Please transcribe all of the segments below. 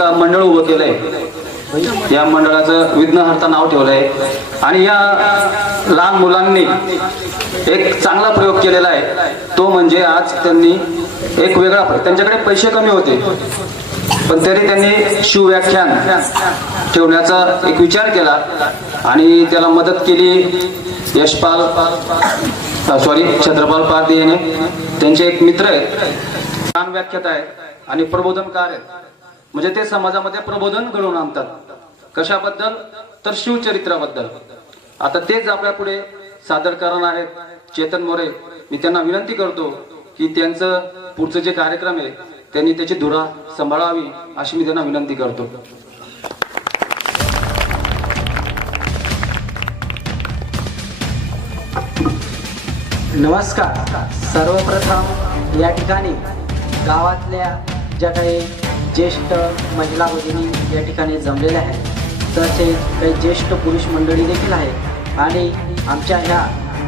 एक मंडळ उभं केलंय. या मंडळाचं विघ्नहर्ता नाव ठेवलंय आणि या लहान मुलांनी एक चांगला प्रयोग केलेला आहे. तो म्हणजे आज त्यांनी एक वेगळा, त्यांच्याकडे पैसे कमी होते पण तरी त्यांनी शिवव्याख्यान ठेवण्याचा एक विचार केला आणि त्याला मदत केली छत्रपाल पारधी यांनी. त्यांचे एक मित्र आहेत, ज्ञान व्याख्याता आहेत आणि प्रबोधनकार आहेत. म्हणजे ते समाजामध्ये प्रबोधन घडवून आणतात. कशाबद्दल? तर शिवचरित्राबद्दल. आता तेच आपल्या पुढे सादर करणार आहेत चेतन मोरे. मी त्यांना विनंती करतो की त्यांचं पुढचं जे कार्यक्रम आहे त्यांनी त्याची धुरा सांभाळावी अशी मी त्यांना विनंती करतो. नमस्कार. सर्वप्रथम या ठिकाणी गावातल्या ज्या काही ज्येष्ठ महिला भगिनी या ठिकाणी जमलेल्या आहेत, तसेच काही ज्येष्ठ पुरुष मंडळी देखील आहेत आणि आमच्या ह्या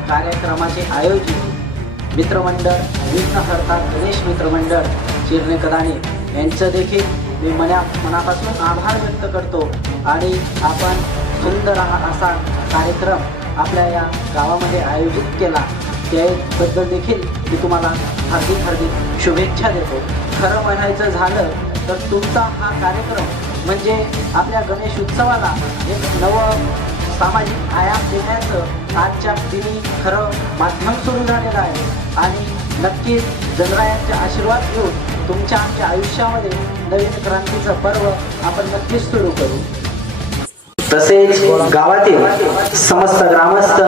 कार्यक्रमाचे आयोजित मित्रमंडळ विघ्नहर्ता गणेश मित्रमंडळ चिरणे कदाणे यांचं देखील मी मनापासून आभार व्यक्त करतो. आणि आपण सुंदर असा कार्यक्रम आपल्या या गावामध्ये आयोजित केला त्याबद्दल देखील मी तुम्हाला हार्दिक शुभेच्छा देतो. खरं म्हणायचं झालं तर तुमचा हा कार्यक्रम म्हणजे आपल्या गणेश उत्सवाला एक नवं सामाजिक आयाम देण्याचं आजच्या पिढी खरं माध्यम सुरू झालेलं आहे. आणि नक्कीच गणरायांचे आशीर्वाद घेऊन तुमच्या आमच्या आयुष्यामध्ये नवीन क्रांतीचं पर्व आपण नक्कीच सुरू करू. तसेच गावातील समस्त ग्रामस्थ,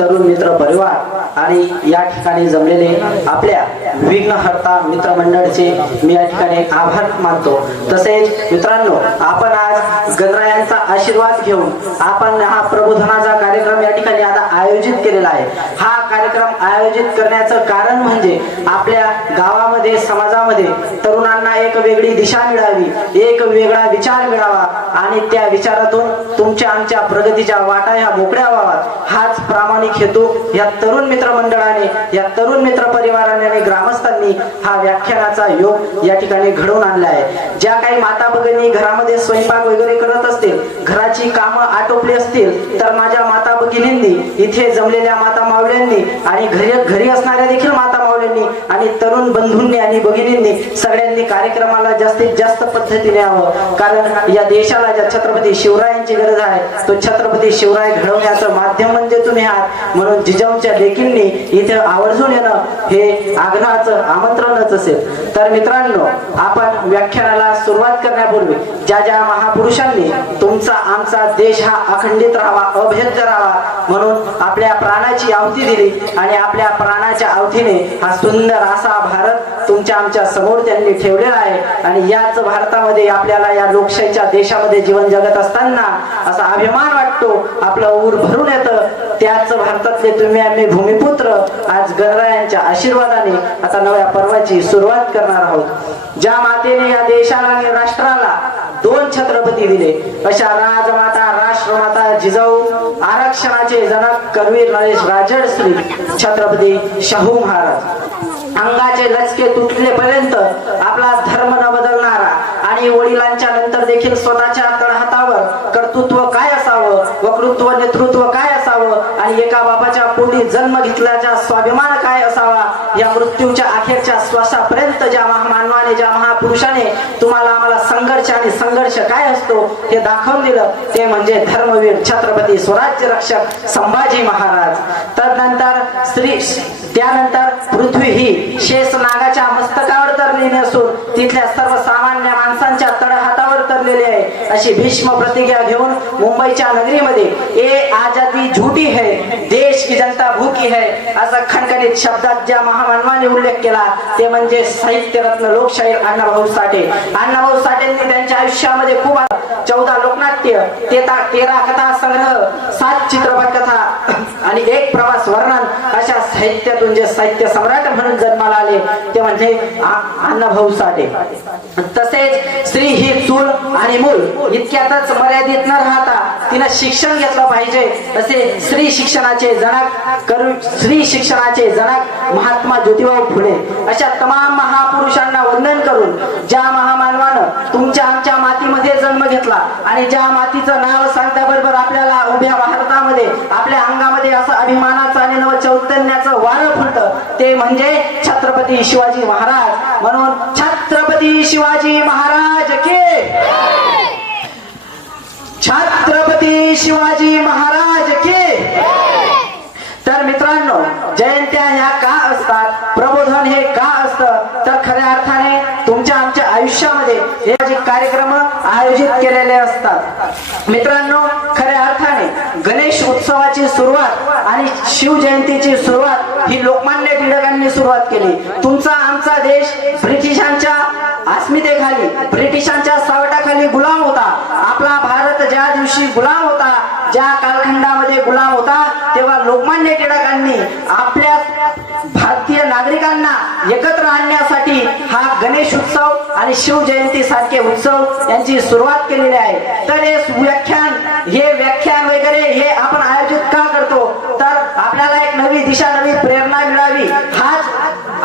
तरुण मित्र परिवार आणि या ठिकाणी जमलेले आपल्या विघ्नहर्ता मित्रमंडळचे मी या ठिकाणी आभार मानतो. तसेच मित्रांनो, आपण आज गणरायांचा आशीर्वाद घेऊन आपण हा प्रबोधनाचा कार्यक्रम या ठिकाणी आता आयोजित केलेला आहे. हा कार्यक्रम आयोजित करण्याचं कारण म्हणजे आपल्या गावामध्ये, समाजामध्ये तरुणांना एक वेगळी दिशा मिळावी, एक वेगळा विचार मिळावा आणि त्या विचारातून तुमच्या आमच्या प्रगतीच्या वाटा ह्या मोकळ्या व्हाव्यात. हाच प्रामाणिक हेतू या तरुण मित्रमंडळाने, या तरुण मित्र परिवाराने आणि ग्रामस्थांनी हा व्याख्यानाचा योग या ठिकाणी घडवून आणला आहे. ज्या काही माता भगिनी घरामध्ये स्वयंपाक वगैरे करत असतील, घराची कामं आटोपली असतील, तर माझ्या माता भगिनींनी, इथे जमलेल्या माता मावल्यांनी आणि घरी असणाऱ्या देखील माता मावल्यांनी आणि तरुण बंधूंनी आणि भगिनींनी सगळ्यांनी कार्यक्रमाला जास्तीत जास्त पद्धतीने यावं. कारण या देशाला ज्या छत्रपती शिवरायांची गरज आहे, तो छत्रपती शिवराय घडवण्याचं माध्यम म्हणजे तुम्ही आहात. म्हणून जिजाऊंच्या लेकींनी इथे आवर्जून येणं हे आग्रहाचं आमंत्रणच असेल. तर मित्रांनो, आपण व्याख्यानाला सुरुवात करण्यापूर्वी ज्या ज्या महापुरुषांनी तुमचा आमचा देश हा अखंडित राहावा, अभेद्य राहावा म्हणून आपल्या प्राणाची आहुती दिली आणि आपल्या प्राणाच्या आहुतीने हा सुंदर असा भारत तुमच्या आमच्या समोर त्यांनी ठेवलेला आहे. आणि याच भारतामध्ये आपल्याला या लोकशाहीच्या देशामध्ये जीवन जगत असताना असा अभिमान वाटतो, आपलं ऊर भरून येतं. त्याच भारतातले तुम्ही आम्ही भूमिपुत्र आज गणरायांच्या आशीर्वादाने आता नव्या पर्वाची सुरुवात करणार आहोत. ज्या मातेने या देशाला आणि राष्ट्राला 2 छत्रपती दिले, अशा राजमाता, राष्ट्रमाता जिजाऊ, आरक्षणाचे जनक करवीर नरेश राजर्षी छत्रपती शाहू महाराज. अंगाचे लचके तुटलेपर्यंत आपला धर्म न बदलणारा आणि वडिलांच्या नंतर देखील स्वतःच्या तळहातावर कर्तृत्व काय असावं, वक्तृत्व, नेतृत्व काय असावं आणि एका बाबाच्या पोटी जन्म घेतल्याचा स्वाभिमान काय असावा, या मृत्यूच्या अखेरच्या श्वासापर्यंत ज्या महामानवाने, ज्या महापुरुषाने तुम्हाला आम्हाला संघर्ष आणि संघर्ष काय असतो हे दाखवून दिलं, ते म्हणजे धर्मवीर छत्रपती स्वराज्य रक्षक संभाजी महाराज. तदनंतर त्यानंतर पृथ्वी ही शेष नागाच्या मस्तकावर तरलेली असून तिथल्या सर्वसामान्य माणसांच्या तळहातावर तरलेली आहे. अशी भीष्म प्रतिज्ञा घेऊन मुंबईच्या नगरीमध्ये ए आजादी झूठी है, देश की जनता भूकी है असा खणखणीत शब्दात ज्या महामानवाने उल्लेख केला ते म्हणजे साहित्यरत्न लोकशाहीर अण्णाभाऊ साठे. अण्णाभाऊ साठेंनी त्यांच्या आयुष्यामध्ये खूप 14 लोकनाट्य, 13 कथा संग्रह, 7 चित्रपट कथा आणि 1 प्रवास वर्णन अशा साहित्यातून जे साहित्य सम्राट म्हणून जन्माला आले ते म्हणजे अण्णाभाऊ साठे. तसेच स्त्री ही चूल आणि मूल इतक्यातच मर्यादित न राहता तिनं शिक्षण घेतलं पाहिजे असे स्त्री शिक्षणाचे जनक महात्मा ज्योतिबा फुले अशा तमाम महापुरुषांना वंदन करून ज्या महामानवानं तुमच्या आमच्या मातीमध्ये जन्म घेतला आणि ज्या मातीचं नाव सांगल्याबरोबर आपल्याला उभ्या भारतामध्ये आपल्या अंगामध्ये असं अभिमानाचं आणि नव चैतन्याचं वारं फुलतं, ते म्हणजे छत्रपती शिवाजी महाराज. म्हणून छत्रपती शिवाजी महाराज की, छत्रपती शिवाजी महाराज की. तर मित्रांनो, जयंत्या ह्या का असतात, प्रबोधन हे का असतं, तर खऱ्या अर्थाने तुमच्या आमच्या आयुष्यामध्ये हे जे कार्यक्रम आयोजित केलेले असतात. मित्रांनो, खऱ्या अर्थाने गणेश उत्सवाची सुरुवात आणि शिवजयंतीची सुरुवात ही लोकमान्य टिळकांनी सुरुवात केली. तुमचा आमचा देश ब्रिटिशांच्या अस्मितेखाली, ब्रिटिशांच्या सावटाखाली गुलाम होता. आपला भारत ज्या दिवशी गुलाम होता, ज्या कालखंडामध्ये गुलाम होता, तेव्हा लोकमान्य टिळकांनी आपल्या भारतीय नागरिकांना एकत्र आणण्यासाठी हा गणेश उत्सव आणि शिवजयंती सारखे उत्सव यांची सुरुवात केलेली आहे. तर हे व्याख्यान वगैरे हे आपण आयोजित का करतो, तर आपल्याला एक नवी दिशा, नवी प्रेरणा मिळावी. हाच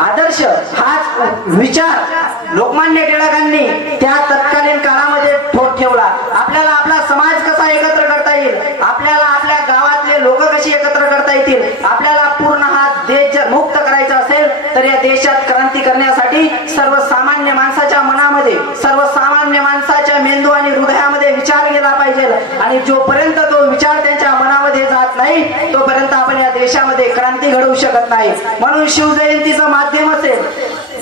आदर्श, हाच विचार लोकमान्य टिळकांनी त्या तत्कालीन काळामध्ये ठोक ठेवला. आपल्याला आपला समाज कसा एकत्र करता येईल, आपल्याला आपल्या गावातले लोक कशी एकत्र करता येतील, आपल्याला पूर्ण हा देश जर मुक्त करायचा असेल तर या देशात क्रांती करण्यासाठी सर्वसामान्य माणसाच्या मनामध्ये, सर्वसामान्य माणसाच्या मेंदू आणि हृदयामध्ये विचार गेला पाहिजे. आणि जोपर्यंत तो विचार त्यांच्या मनामध्ये जात नाही तोपर्यंत आपण या देशामध्ये क्रांती घडवू शकत नाही. म्हणून शिवजयंतीचं माध्यम असेल,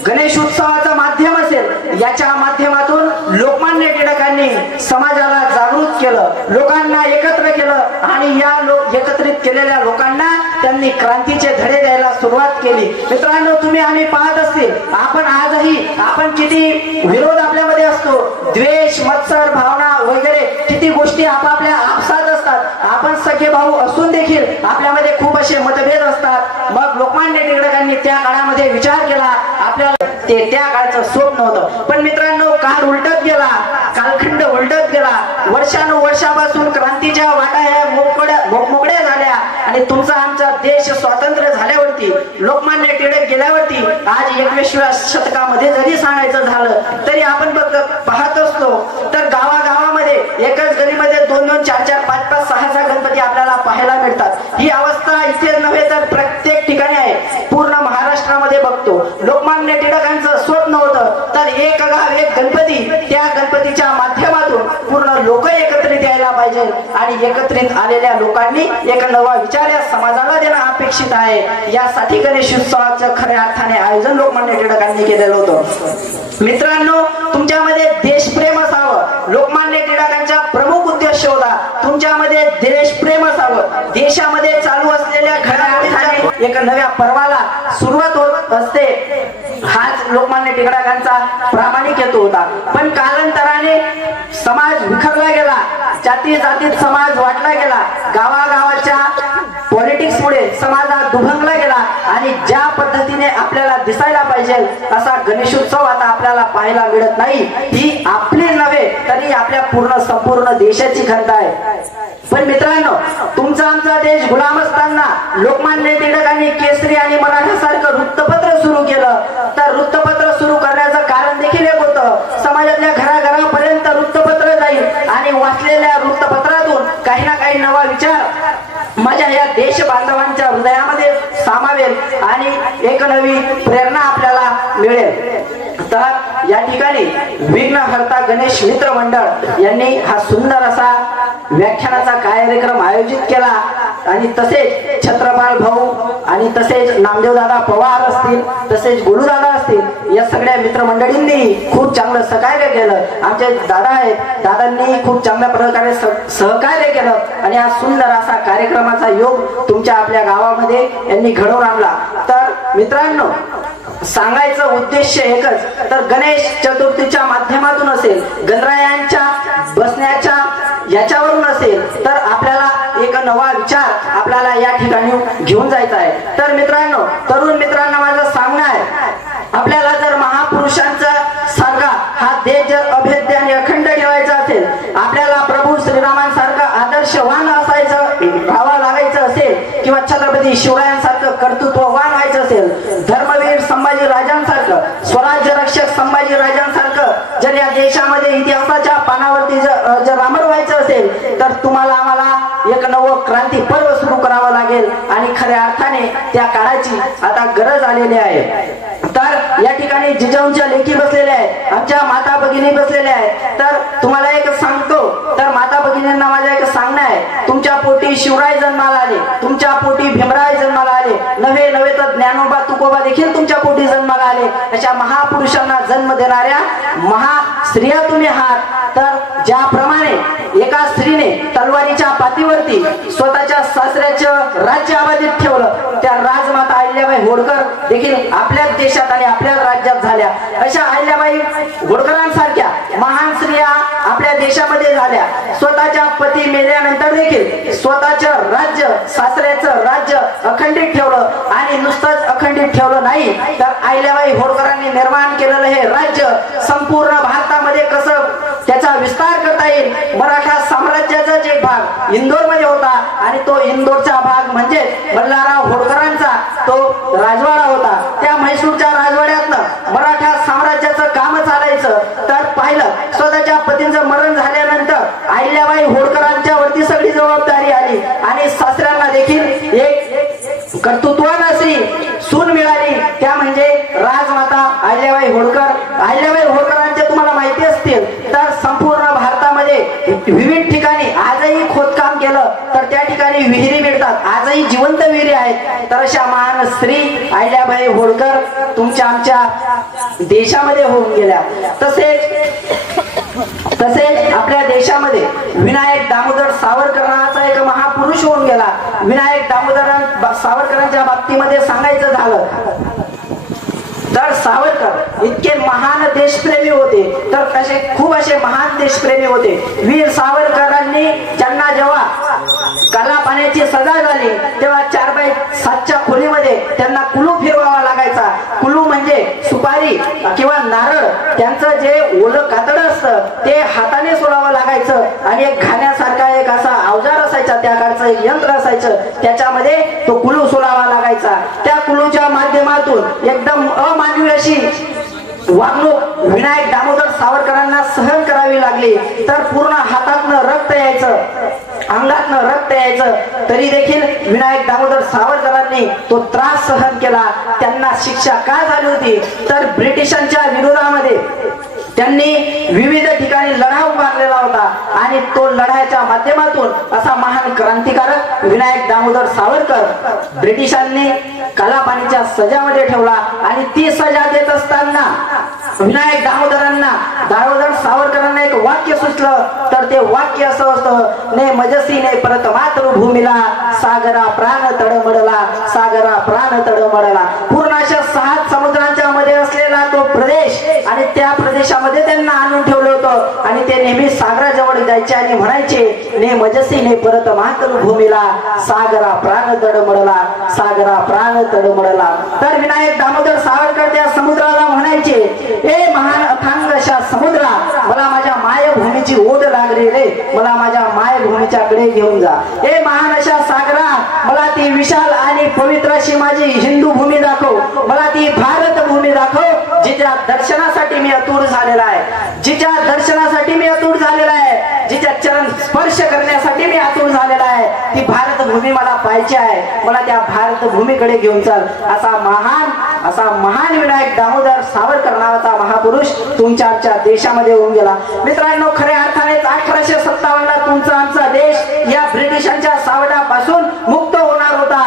गणेश उत्सवाचं माध्यम असेल, याच्या माध्यमातून लोकमान्य टिळकांनी समाजाला जागृत केलं, लोकांना एकत्र केलं आणि या एकत्रित केलेल्या लोकांना त्यांनी क्रांतीचे धडे द्यायला सुरुवात केली. मित्रांनो, तुम्ही आम्ही पाहत असतील, आपण आजही आपण किती विरोध आपल्यामध्ये असतो, द्वेष, मत्सर भावना वगैरे किती गोष्टी आपापल्या आपसात असतात. आपण सखे भाऊ असून देखील आपल्यामध्ये खूप असे मतभेद असतात. मग लोकमान्य टिळकांनी त्या काळामध्ये विचार केला, आपल्याला ते त्या काळचं स्वप्न होतं. पण मित्रांनो, काळ उलटत गेला, कालखंड उलटत गेला. वर्षानुवर्षापासून क्रांतीच्या वाटा ह्या मोकळ्या झाल्या आणि तुमचा आमचा देश स्वतंत्र झाल्यावरती, लोकमान्य टिळक गेल्यावरती, आज 21व्या शतकामध्ये जरी सांगायचं झालं तरी आपण पाहत असतो तर गावागावामध्ये एकाच गलीमध्ये 2-2, 4-4, 5-5, 6-6 गणपती आपल्याला पाहायला मिळतात. ही अवस्था इथे नव्हे तर प्रत्येक ठिकाणी आहे. पूर्ण महाराष्ट्रामध्ये बघतो. लोकमान्य टिळकांचं स्वप्न होतं तर एक गाव एक गणपती, त्या गणपतीच्या माध्यमातून पूर्ण लोक एकत्रित यायला पाहिजे आणि एकत्रित आलेल्या लोकांनी एक नवा विचार या समाजाला देणं अपेक्षित आहे. यासाठी गणेश उत्सवाचं खऱ्या अर्थाने आयोजन लोकमान्य टिळकांनी केलेलं होतं. मित्रांनो, तुमच्यामध्ये देशप्रेम असावं, लोकमान्य टिळकांचा प्रमुख उद्देश होता. तुमच्यामध्ये देशप्रेम असावं. देशामध्ये चालू असलेल्या घडामोडींच्या एक नव्या पर्वाला सुरुवात होत असते, हाच लोकमान्य टिळकांचा प्रामाणिक हेतू होता. पण कालांतराने समाज विखरला गेला, जाती जातीत समाज वाटला गेला, गावागावाच्या पॉलिटिक्स मुळे समाजात दुभंगला गेला आणि ज्या पद्धतीने आपल्याला दिसायला पाहिजे असा गणेशोत्सव आता आपल्याला पाहायला मिळत नाही. ही आपली नव्हे तरी आपल्या संपूर्ण देशाची खंत आहे. पण मित्रांनो, तुमचा आमचा देश गुलाम असताना लोकमान्य टिळकांनी केसरी आणि मराठा सारखं वृत्तपत्र सुरू केलं. तर वृत्तपत्र सुरू करण्याचं कारण देखील एक होतं, समाजातल्या घराघरापर्यंत वृत्तपत्र जाईल आणि वाचलेल्या वृत्तपत्रातून काही ना काही नवा विचार माझ्या या देश बांधवांच्या हृदयामध्ये सामावेल आणि एक नवी प्रेरणा आपल्याला मिळेल. तर या ठिकाणी विघ्नहर्ता गणेश मित्र मंडळ यांनी हा सुंदर असा व्याख्यानाचा कार्यक्रम आयोजित केला आणि तसेच छत्रपाल भाऊ आणि तसेच नामदेव दादा पवार असतील, तसेच गोलूदादा असतील, या सगळ्या मित्रमंडळींनी खूप चांगलं सहकार्य केलं. आमचे दादा आहेत, दादांनी खूप चांगल्या प्रकारे सहकार्य केलं आणि हा सुंदर असा कार्यक्रमाचा योग तुमच्या आपल्या गावामध्ये यांनी घडवून आणला. तर मित्रांनो, सांगायचं उद्देश एकच, तर गणेश चतुर्थीच्या माध्यमातून असेल, गणरायांच्या बसण्याच्या याच्यावरून असेल, तर आपल्याला एक नवा विचार आपल्याला या ठिकाणी घेऊन जायचा आहे. तर मित्रांनो, तरुण मित्रांना माझं सांगणं आहे, आपल्याला जर महापुरुषांचा सारखा हा देश जर अभेद्य आणि अखंड ठेवायचा असेल, आपल्याला प्रभू श्रीरामांसारखं आदर्शवान व्हावं लागायचं असेल किंवा छत्रपती शिवरायांसारखं कर्तृत्ववान व्हायचं असेल, धर्मवीर संभाजी राजांसारखं, स्वराज्य रक्षक संभाजी राजांसारखं जर या देशामध्ये तर तुम्हाला आम्हाला एक नवं क्रांती पर्व सुरू करावं लागेल आणि खऱ्या अर्थाने त्या काळाची आता गरज आलेली आहे. तर या ठिकाणी जिजाऊंच्या लेखी बसलेल्या आहेत, आमच्या माता भगिनी बसलेल्या आहेत. तर तुम्हाला एक सांगतो, तर माता भगिनींना माझ्या एक सांगणं आहे, तुमच्या पोटी शिवराय जन्माला आले, तुमच्या पोटी भीमराय जन्माला आले, नव्हे नव्हे तर ज्ञानोबा तुकोबा देखील तुमच्या पोटी जन्माला आले. अशा महापुरुषांना जन्म देणाऱ्या महास्त्रिया तुम्ही आहात. तर ज्याप्रमाणे एका स्त्रीने तलवारीच्या पातीवरती स्वतःच्या सासऱ्याचं राज्य अबाधित ठेवलं, त्या राजमाता अहिल्याबाई होळकर देखील आपल्याच देशात आणि आपल्याच राज्यात झाल्या. अशा अहिल्याबाई होळकरांसारख्या महान स्त्रिया आपल्या देशामध्ये झाल्या. स्वतःच्या पती मेल्यानंतर देखील स्वतःचं राज्य, सासऱ्याचं राज्य अखंडित ठेवलं. आणि नुसतंच अखंडित ठेवलं नाही, तर अहिल्याबाई होळकरांनी निर्माण केलेलं हे राज्य संपूर्ण भारतामध्ये कसं त्याचा विस्तार करता येईल. मराठा साम्राज्याचा जे भाग इंदोरमध्ये होता आणि तो इंदोरचा भाग म्हणजे मल्हारराव होळकरांचा तो राजवाडा होता. त्या म्हैसूरच्या राजवाड्यातनं मराठा साम्राज्याचं काम चालायचं. तर पाहिलं, स्वतःच्या पतींचं मरण झाल्यानंतर अहिल्याबाई होळकरांच्या वरती सगळी जबाबदारी आली आणि सासऱ्यांना देखील एक कर्तृत्वान अशी सून मिळाली, त्या म्हणजे राजमाता अहिल्याबाई होळकर. अहिल्याबाई होळकरांचे तुम्हाला माहिती असतील तर संपूर्ण भारतामध्ये विविध ठिकाणी आजही खोदकाम केलं तर त्या ठिकाणी विहिरी मिळतात, आजही जिवंत विहिरी आहेत. तर अशा महान स्त्री अहिल्याबाई होळकर तुमच्या आमच्या देशामध्ये होऊन गेल्या. तसेच आपल्या देशामध्ये विनायक दामोदर सावरकर नावाचा एक महापुरुष होऊन गेला. विनायक दामोदर सावरकरांच्या बाबतीमध्ये सांगायचं झालं तर सावरकर इतके महान देशप्रेमी होते, तर तसे खूप असे महान देशप्रेमी होते. वीर सावरकरांनी ज्यांना जेव्हा काला पाण्याची सजा झाली तेव्हा 4x7च्या खोलीमध्ये त्यांना कुलू फिरवावा लागायचा. कुलू म्हणजे सुपारी किंवा नारळ, त्यांचं जे ओलं कातडं असतं ते हाताने सोडावं लागायचं आणि एक घाण्यासारखा एक असा अवजार असायचा, त्या काळचं एक यंत्र असायचं, त्याच्यामध्ये तो कुलू सोडावा लागायचा. त्या कुलूच्या माध्यमातून एकदम अमानवी अशी वागणूक विनायक दामोदर सावरकरांना सहन करावी लागली. तर पूर्ण हातातनं रक्त यायचं, अंगातनं रक्त यायचं, तरी देखील विनायक दामोदर सावरकरांनी तो त्रास सहन केला. त्यांना शिक्षा का झाली होती तर ब्रिटिशांच्या विरोधामध्ये त्यांनी विविध ठिकाणी लढा उभारलेला होता आणि तो लढाईच्या माध्यमातून असा महान क्रांतिकारक विनायक दामोदर सावरकर ब्रिटिशांनी कालापानीच्या सजामध्ये ठेवला. आणि ती सजा देत असताना विनायक दामोदर सावरकरांना एक वाक्य सुचलं, तर ते वाक्य असं होतं, ने मजसीने परत मातृभूमीला सागरा प्राण तडमडला, सागरा प्राण तडमडला. पूर्ण अशा 6 समुद्रांच्या मध्ये असलेला तो प्रदेश आणि त्या प्रदेशामध्ये त्यांना आणून ठेवलं होतं आणि ते नेहमी सागराजवळ जायचे आणि म्हणायचे, ने मजसीने परत मातृभूमीला सागरा प्राण तडमडला, सागरा प्राण तडमडला. तर विनायक दामोदर सावरकर त्या समुद्राला म्हणायचे, ए महान अथांग अशा समुद्रा, मला माझ्या मायभूमीची ओढ लागली रे, मला माझ्या मायभूमीच्या कडे घेऊन जा. ए महान अशा सागरा, मला ती विशाल आणि पवित्र अशी माझी हिंदू भूमी दाखव, मला ती भारत भूमी दाखव, जिच्या दर्शनासाठी मी अतुर झालेला आहे, जिच्या दर्शनासाठी मी अतुर झालेला आहे, जिच्या चरण स्पर्श करण्यासाठी मी आतुर झालेला आहे. ती भारत भूमी मला पाहिजे आहे, मला त्या भारत भूमीकडे घेऊन चल. असा महान विनायक दामोदर सावरकर नावाचा महापुरुष तुमच्या आमच्या देशामध्ये होऊन गेला. मित्रांनो, खऱ्या अर्थानेच 1857ला तुमचा आमचा देश या ब्रिटिशांच्या सावटापासून मुक्त होणार होता.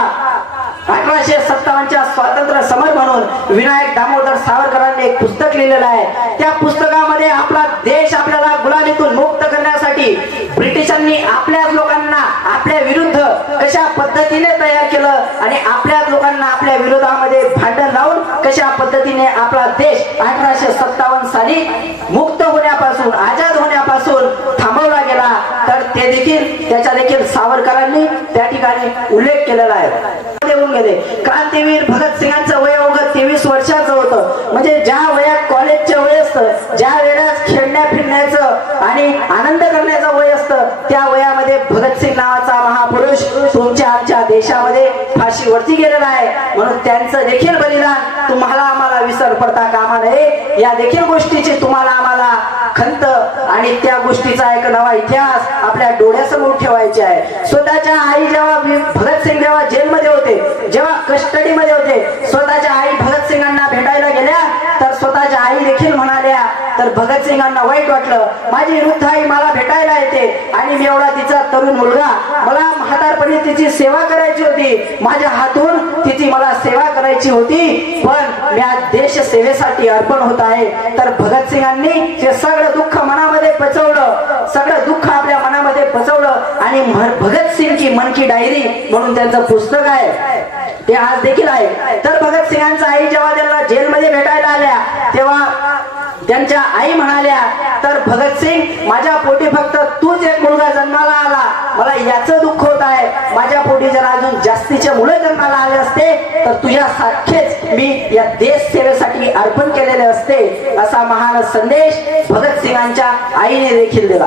1857च्या स्वातंत्र्य समर म्हणून विनायक दामोदर सावरकरांनी एक पुस्तक लिहिलेलं आहे. त्या पुस्तकामध्ये आपला देश आपल्याला गुलामीतून मुक्त करण्यासाठी ब्रिटिशांनी आपल्याच लोकांना आपल्या विरुद्ध कशा पद्धतीने तयार केलं आणि आपल्याच लोकांना आपल्या विरोधामध्ये भांडण लावून कशा पद्धतीने आपला देश 1857 साली मुक्त होण्यापासून, आजाद होण्यापासून थांबवला गेला. तर ते देखील त्याच्या देखील सावरकरांनी त्या ठिकाणी उल्लेख केलेला आहे. देऊन गेले. क्रांतीवीर भगतसिंगांचं वय अवघं 23 वर्षाचं होतं. म्हणजे ज्या वयात कॉलेजचं वय असतं, ज्या वेळेस खेळण्या फिरण्याचं आणि आनंद करण्याचं वय असतं, त्या वयामध्ये भगतसिंग नावाचा महापुरुष तुमच्या आमच्या देशामध्ये फाशीवरती गेलेला आहे. म्हणून त्यांचं देखील बलिदान तुम्हाला आम्हाला विसर पडता कामा नये. या देखील गोष्टीची तुम्हाला आम्हाला खंत आणि आणि त्या गोष्टीचा एक नवा इतिहास आपल्या डोळ्यासमोर ठेवायचे आहे. स्वतःच्या आई जेव्हा भगतसिंग जेव्हा जेलमध्ये होते, जेव्हा कस्टडीमध्ये होते, स्वतःच्या आई भगतसिंगांना भेटायला गेल्या तर स्वतःच्या आई देखील म्हणाल्या, तर भगतसिंगांना वाईट वाटलं, माझी वृद्ध आई मला भेटायला येते आणि मी एवढा तिचा तरुण मुलगा, मला म्हातारपणी तिची सेवा करायची होती, माझ्या हातून तिची मला सेवा करायची होती, पण मी आज देश सेवेसाठी अर्पण होत आहे. तर भगतसिंगांनी ते सगळं दुःख मनामध्ये पचवलं, सगळं दुःख आपल्या मनामध्ये पचवलं आणि भगतसिंग की मन की डायरी म्हणून त्यांचं पुस्तक आहे, ते आज देखील आहे. तर भगतसिंगांच्या आई जेव्हा त्यांना जेलमध्ये भेटायला आल्या तेव्हा त्यांच्या आई म्हणाल्या, तर भगतसिंग माझ्या पोटी फक्त तूच एक मुलगा जन्माला आला, मला याचं दुःख होत आहे, माझ्या पोटी जर अजून जास्तीचे मुलं जन्माला आले असते तर तुझ्यासारखेच मी या देश सेवेसाठी अर्पण केलेले असते, असा महान संदेश भगतसिंगांच्या आईने देखील दिला.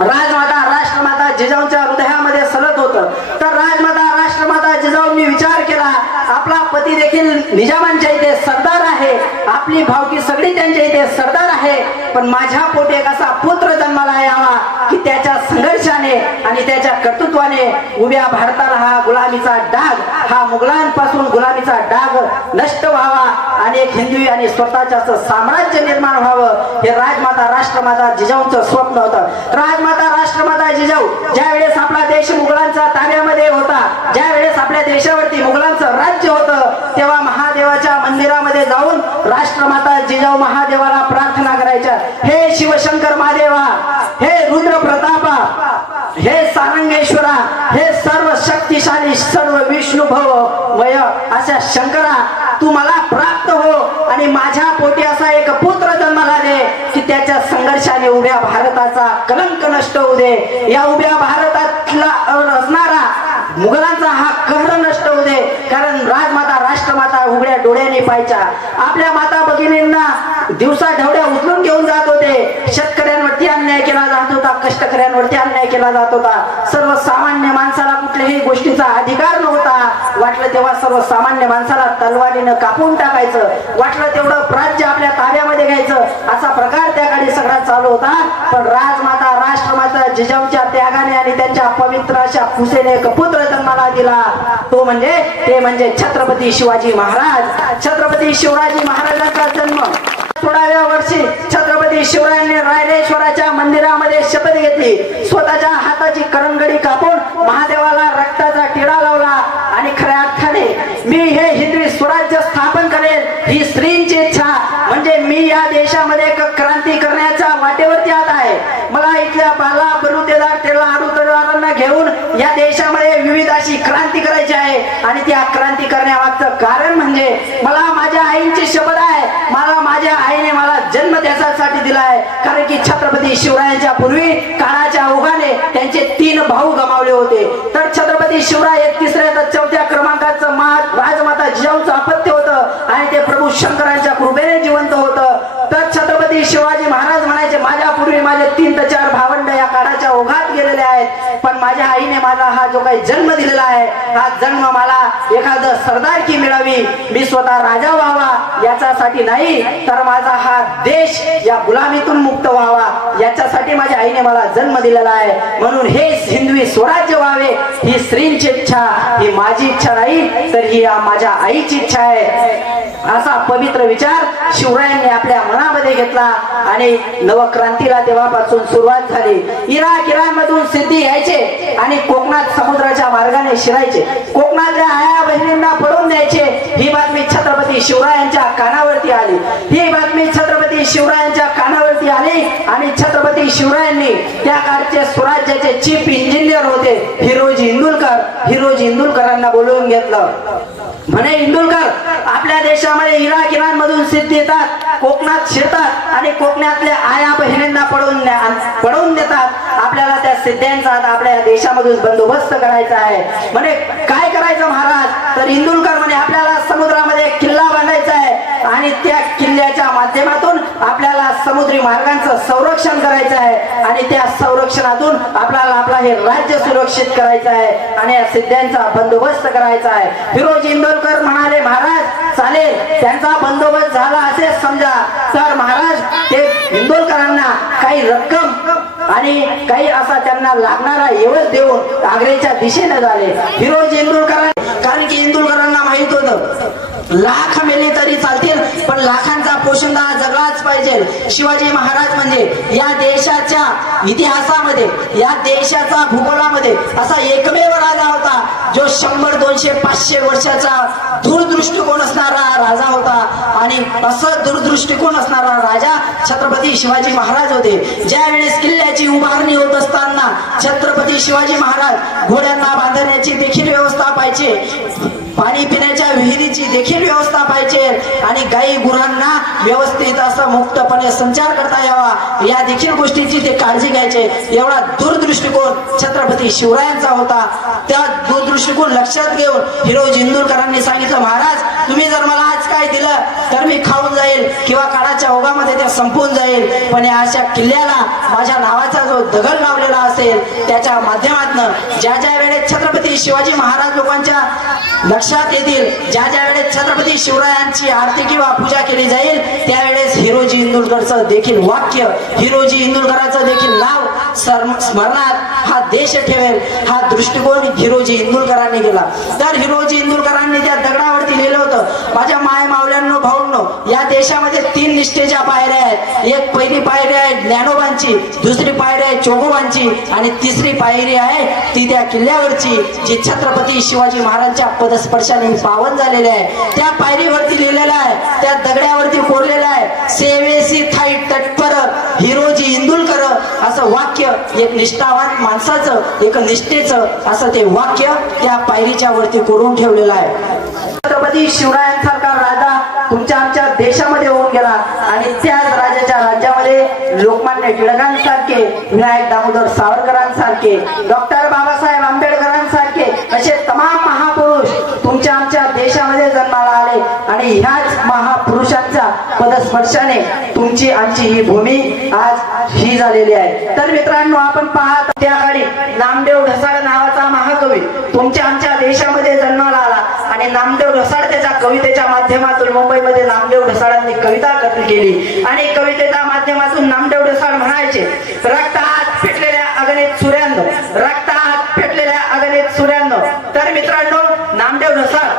राजमाता राष्ट्रमाता जिजाऊंच्या हृदयामध्ये सलत होतं. तर राजमाता राष्ट्रमाता जिजाऊंनी विचार केला, आपला पती देखील निजामांच्या इथे सरदार आहे, आपली भावकी सगळी त्यांच्या इथे सरदार आहे, पण माझ्या पोटी एक असा पुत्र जन्माला यावा की त्याच्या संघर्षाने आणि त्याच्या कर्तृत्वाने उभ्या भारताला हा गुलामीचा डाग, हा मुघलांपासून गुलामीचा डाग नष्ट व्हावा आणि एक हिंदवी आणि स्वतःच्या साम्राज्य निर्माण व्हावं, हे राजमाता राष्ट्रमाता जिजाऊंचं स्वप्न होतं. राजमाता राष्ट्रमाता जिजाऊ ज्या वेळेस आपला देश मुघलांच्या ताब्यामध्ये होता, ज्या वेळेस आपल्या देशावरती मुघलांचं राज्य होतं, तेव्हा महादेवाच्या मंदिरामध्ये जाऊन राष्ट्रमाता जिजाऊ महादेवाला प्रार्थना करायच्या, हे शिवशंकर महादेवा, हे रुद्र प्रतापा, हे सारंगेश्वरा, हे सर्व शक्तिशाली सर्व विष्णू भव मय अशा शंकरा, तू मला प्राप्त हो आणि माझ्या पोटी असा एक पुत्र जन्माला दे की त्याच्या संघर्षाने उभ्या भारताचा कलंक नष्ट होऊ दे, या उभ्या भारतातला असणारा मुघलांचा हा कहर नष्ट होऊ दे. कारण राजमाता राष्ट्रमाता उघड्या डोळ्याने पाहायच्या, आपल्या माता भगिनींना दिवसा ढवड्या उचलून घेऊन जात होते, शेतकऱ्यांवरती अन्याय केला जात होता, कष्टकऱ्यांवरती अन्याय केला जात होता, सर्वसामान्य माणसाला कुठल्याही गोष्टीचा अधिकार नव्हता, वाटलं तेव्हा सर्वसामान्य माणसाला तलवारीनं कापून टाकायचं, वाटलं तेवढं राज्य आपल्या ताब्यामध्ये घ्यायचं, असा प्रकार त्या काळी सगळा चालू होता. पण राजमाता राष्ट्रमाता जिजाऊंच्या त्यागाने आणि त्यांच्या पवित्र अशा कुसेने एक पुत्र जन्माला दिला, तो म्हणजे छत्रपती शिवाजी महाराज. छत्रपती शिवाजी महाराजांचा जन्म 16व्या वर्षी छत्रपती शिवरायांनी रायरेश्वराच्या मंदिरामध्ये शपथ घेतली, स्वतःच्या हाताची करंगडी कापून महादेवाला रक्ताचा टिळा लावला आणि खऱ्या अर्थाने मी हे हिंदवी स्वराज्य स्थापन करेल ही स्त्रींची इच्छा, म्हणजे मी या देशामध्ये एक क्रांती करण्याच्या वाटेवरती आत आहे. मला इथल्या बाला बलुतेदार तेला आडूतदारांना घेऊन या देशामध्ये विविध अशी क्रांती करायची आहे आणि त्या क्रांती करण्यामागचं कारण म्हणजे मला माझ्या आईची शपथ आहे, मला माझ्या आईने मला जन्म त्याच्यासाठी दिला आहे, कारण की छत्रपती शिवरायांच्या पूर्वी काळाच्या ओघाने त्यांचे 3 भाऊ गमावले होते. तर छत्रपती शिवराय हे 3ऱ्या तर 4थ्या क्रमांकाचं राजमाता जिजाऊचं अपत्य होतं आणि ते प्रभू शंकरांच्या कृपेने जिवंत होतं. तर छत्रपती शिवाजी महाराज म्हणायचे, माझ्या पूर्वी माझे 3 ते 4 भावंड या काळाच्या ओघात गेलेले आहेत, पण माझ्या आईने मला हा जो काही जन्म दिलेला आहे, हा जन्म मला एखादं सरदारकी मिळावी, मी स्वतः राजा व्हावा याच्यासाठी नाही, तर माझा हा देश या गुलामीतून मुक्त व्हावा याच्यासाठी माझ्या आईने मला जन्म दिलेला आहे. म्हणून हे हिंदवी स्वराज्य व्हावे ही स्त्रींची इच्छा, ही माझी इच्छा नाही, तर ही माझ्या आईची इच्छा आहे, असा पवित्र विचार शिवरायांनी आपल्या मनामध्ये घेतला आणि नवक्रांतीला तेव्हापासून सुरुवात झाली. इराणमधून सिद्धी यायचे आणि कोकणात समुद्राच्या मार्गाने शिरायचे, कोकणातल्या आया बहिणींना पडून द्यायचे. ही बातमी छत्रपती शिवरायांच्या कानावरती आली, ही बातमी छत्रपती शिवरायांच्या कानावरती आली आणि छत्रपती शिवरायांनी त्या काळचे स्वराज्याचे चीफ इंजिनियर होते हिरोजी इंदुलकरांना बोलवून घेतलं. म्हणे, इंदुलकर, आपल्या देशामध्ये इराणमधून सिद्धी येतात, कोकणात शिरतात आणि कोकणातल्या आया बहिणींना पडवून देतात, आपल्याला त्या सिद्ध्यांचा आता आपल्या देशामधून बंदोबस्त करायचा आहे. म्हणे, काय करायचं महाराज? तर इंदुलकर म्हणे, आपल्याला समुद्रामध्ये किल्ला बांधायचा आहे आणि त्या किल्ल्याच्या माध्यमातून आपल्याला समुद्री मार्गांचं संरक्षण करायचं आहे आणि त्या संरक्षणातून आपल्याला आपला हे राज्य सुरक्षित करायचं आहे आणि या सिद्ध्यांचा बंदोबस्त करायचा आहे. हिरोजी इंदुलकर म्हणाले, महाराज चालेल त्यांचा बंदोबस्त झाला असे समजा, तर महाराज ते इंदोरकरांना काही रक्कम आणि काही असा त्यांना लागणारा एवढ देऊन आग्र्याच्या दिशेने झाले. फिरोज इंदोरकरांना, कारण की इंदोरकरांना माहित होतं लाख मेले तरी चालतील पण लाखांचा पोशिंदा जगलाच पाहिजे. शिवाजी महाराज म्हणजे या देशाच्या इतिहासामध्ये, या देशाचा भूगोलामध्ये असा एकमेव राजा होता जो 100, 200, 500 वर्षाचा दूरदृष्टिकोन असणारा राजा होता. आणि असं दूरदृष्टिकोन असणारा राजा छत्रपती शिवाजी महाराज होते. ज्या वेळेस किल्ल्याची उभारणी होत असताना छत्रपती शिवाजी महाराज घोड्यांना बांधण्याची देखील व्यवस्था पाहिजे, पाणी पिण्याच्या विहिरीची देखील व्यवस्था पाहिजे आणि गाई गुरांना व्यवस्थित असं मुक्तपणे संचार करता यावा या देखील गोष्टीची ते काळजी घ्यायचे. एवढा दूरदृष्टिकोन छत्रपती शिवरायांचा होता. त्या दूरदृष्टिकोन लक्षात घेऊन हिरोजी इंदोरकरांनी सांगितलं, महाराज तुम्ही जर मला आज काय दिलं तर मी खाऊन जाईल किंवा काळाच्या ओघामध्ये ते संपून जाईल, पण या अशा किल्ल्याला माझ्या नावाचा जो दगड लावलेला असेल त्याच्या माध्यमातून ज्या ज्या वेळेस छत्रपती शिवाजी महाराज लोकांच्या लक्षात येतील, ज्या ज्या वेळेस छत्रपती शिवरायांची आरती किंवा पूजा केली जाईल त्यावेळेस हिरोजी इंदोरकरचं देखील वाक्य, हिरोजी इंदोरकरांचं देखील नाव स्मरणात हा देश ठेवेल. हा दृष्टिकोन हिरोजी इंदोरकरांनी केला. तर हिरोजी इंदोरकरांनी त्या दगडावरती लिहिलं होतं, माझ्या माय मावल्यांनो भाऊंनो, या देशामध्ये 3 निष्ठेच्या पायऱ्या आहेत. एक पहिली पायरी आहे ज्ञानोबांची, दुसरी पायरी आहे चोगोबांची आणि तिसरी पायरी आहे ती त्या किल्ल्यावरची जी छत्रपती शिवाजी महाराजांच्या पदस्पर्शाने पावन झालेले आहे. त्या पायरीवरती लिहिलेलं आहे, त्या दगड्यावरती कोरलेलं आहे, सेवेसी थाई तत्पर हिरोजी इंदोरकर असं वाक्य, एक निष्ठावान माणसाचं, एक निष्ठेचं असं ते वाक्य त्या पायरीच्या वरती कोरून ठेवलेलं आहे. छत्रपती शिवरायांसारखा राजा तुमच्या आमच्या देशामध्ये होऊन गेला आणि त्याच राजाच्या राज्यामध्ये लोकमान्य टिळकांसारखे, विनायक दामोदर सावरकरांसारखे, डॉक्टर बाबासाहेब आंबेडकरांसारखे असे तमाम महापुरुष तुमच्या आमच्या देशामध्ये जन्माला आले आणि ह्याच महापुरुषांच्या पदस्पर्शाने तुमची आमची ही भूमी आज ही झालेली आहे. तर मित्रांनो, आपण पाहत त्या काळी नामदेव ढसाळ नावाचा महाकवी तुमच्या आमच्या देशामध्ये जन्माला आला आणि नामदेव ढसाळ त्याच्या कवितेच्या माध्यमातून मुंबईमध्ये नामदेव ढसाळांनी कविता केली आणि कवितेच्या माध्यमातून नामदेव ढसाळ म्हणायचे, रक्तात पेटलेल्या अगणित सूर्यांनो, रक्तात पेटलेल्या अगणित सूर्यांनो. तर मित्रांनो, नामदेव ढसाळ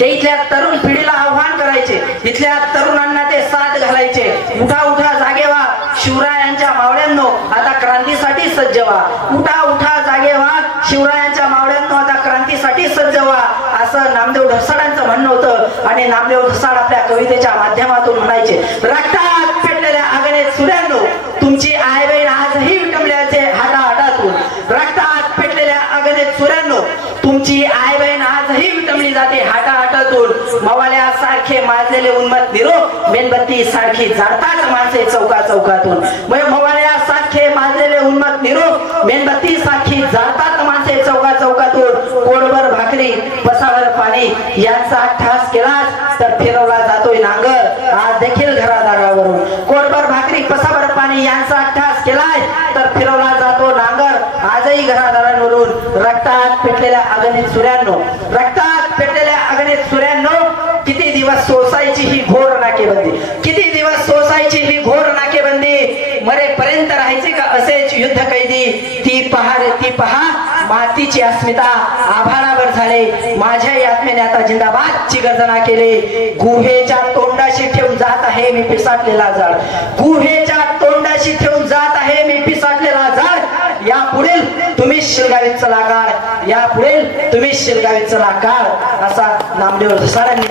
ते इथल्या तरुण पिढीला आव्हान करायचे, इथल्या तरुणांना ते साथ घालायचे, उठा उठा जागे व्हा शिवरायांच्या मावळ्यांनो, आता क्रांतीसाठी सज्ज व्हा, उठा उठा जागे व्हा शिवरायांच्या मावळ्यांनो, आता क्रांतीसाठी सज्ज व्हा असं नामदेव ढसाळांचं म्हणणं होतं. आणि नामदेव ढसाळ आपल्या कवितेच्या माध्यमातून म्हणायचे, रक्तात पेटलेल्या अगणित सूर्यांनो, तुमची आई बहीण आजही विटंबल्याचे हाताहातातून, रक्तात पेटलेल्या अगणित सूर्यांनो, तुमची आई बहीण आजही विटंबली जाते हाताहातातून. मवाल्यासारखे माजलेले उन्मत्त निरोप मेणबत्ती सारखी जाळतात माणसे चौका चौकातून. मवाल्यासारखे माजलेले उन्मत्त निरोप मेणबत्ती सारखी जाळतात माणसे चौका चौकातून. कोडभर भाकरी पसावर पाणी यांचा ठास केलास तर फिरवला जातोय नांगर आज देखील घरादारावरून. कोडभर भाकरी पसावर पाणी यांचा ठास केलाय तर फिरवला जातो नांगर आजही घरादारांवरून. रक्तात पेटलेल्या अगणित सूर्यांनो, रक्तात पेटलेल्या अगणित सूर्यांनो, किती दिवस सोसायची ही घोर नाकेबंदी, किती दिवस सोसायची ही घोर नाकेबंदी, मरेपर्यंत राहायचे का असेच युद्ध कैदी. ती पहा रे ती पहा मातीची अस्मिता आभाळावर झाले, माझ्या आत्म्याने आता जिंदाबादची गर्जना केली. गुहेच्या तोंडाशी ठेवून जात आहे मी पिसाटलेला जाळ, गुहेच्या तोंडाशी ठेवून जात आहे मी पिसाटलेला जाळ. या पुढील तुम्ही शिलगावीत चला काळ, या पुढील तुम्ही शिलगावीत चला काळ असा नामदेव ढसाळांनी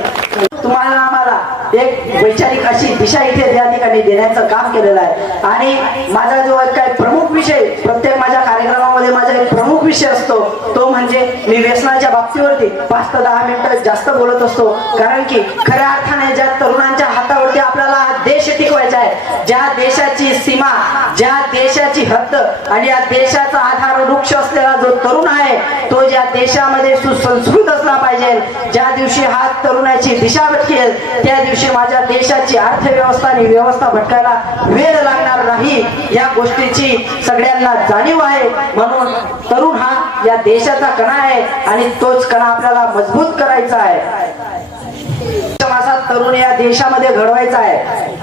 तुम्हाला आम्हाला एक वैचारिक अशी दिशा इथे या ठिकाणी देण्याचं काम केलेलं आहे. आणि माझा जो काही प्रमुख विषय, प्रत्येक माझ्या कार्यक्रमामध्ये माझा एक प्रमुख विषय असतो तो म्हणजे मी व्यसनाच्या बाबतीवरती 5 ते 10 मिनिटं जास्त बोलत असतो. कारण की खऱ्या अर्थाने ज्या तरुणांच्या हातावरती आपल्याला हा देश टिकवायचा आहे, ज्या देशाची सीमा, ज्या देशाची हद्द आणि या देशाचा आधार वृक्ष असलेला जो तरुण आहे तो ज्या देशामध्ये सुसंस्कृत असला पाहिजे, ज्या दिवशी हा तरुणाची दिशा भटकेल त्या दिवशी माझ्या देशाची अर्थव्यवस्था आणि व्यवस्था भटकायला वेळ लागणार नाही या गोष्टीची सगळ्यांना जाणीव आहे. म्हणून तरुण हा या देशाचा कणा आहे आणि तोच कणा आपल्याला मजबूत करायचा आहे. असा तरुण या देशामध्ये घडवायचा आहे.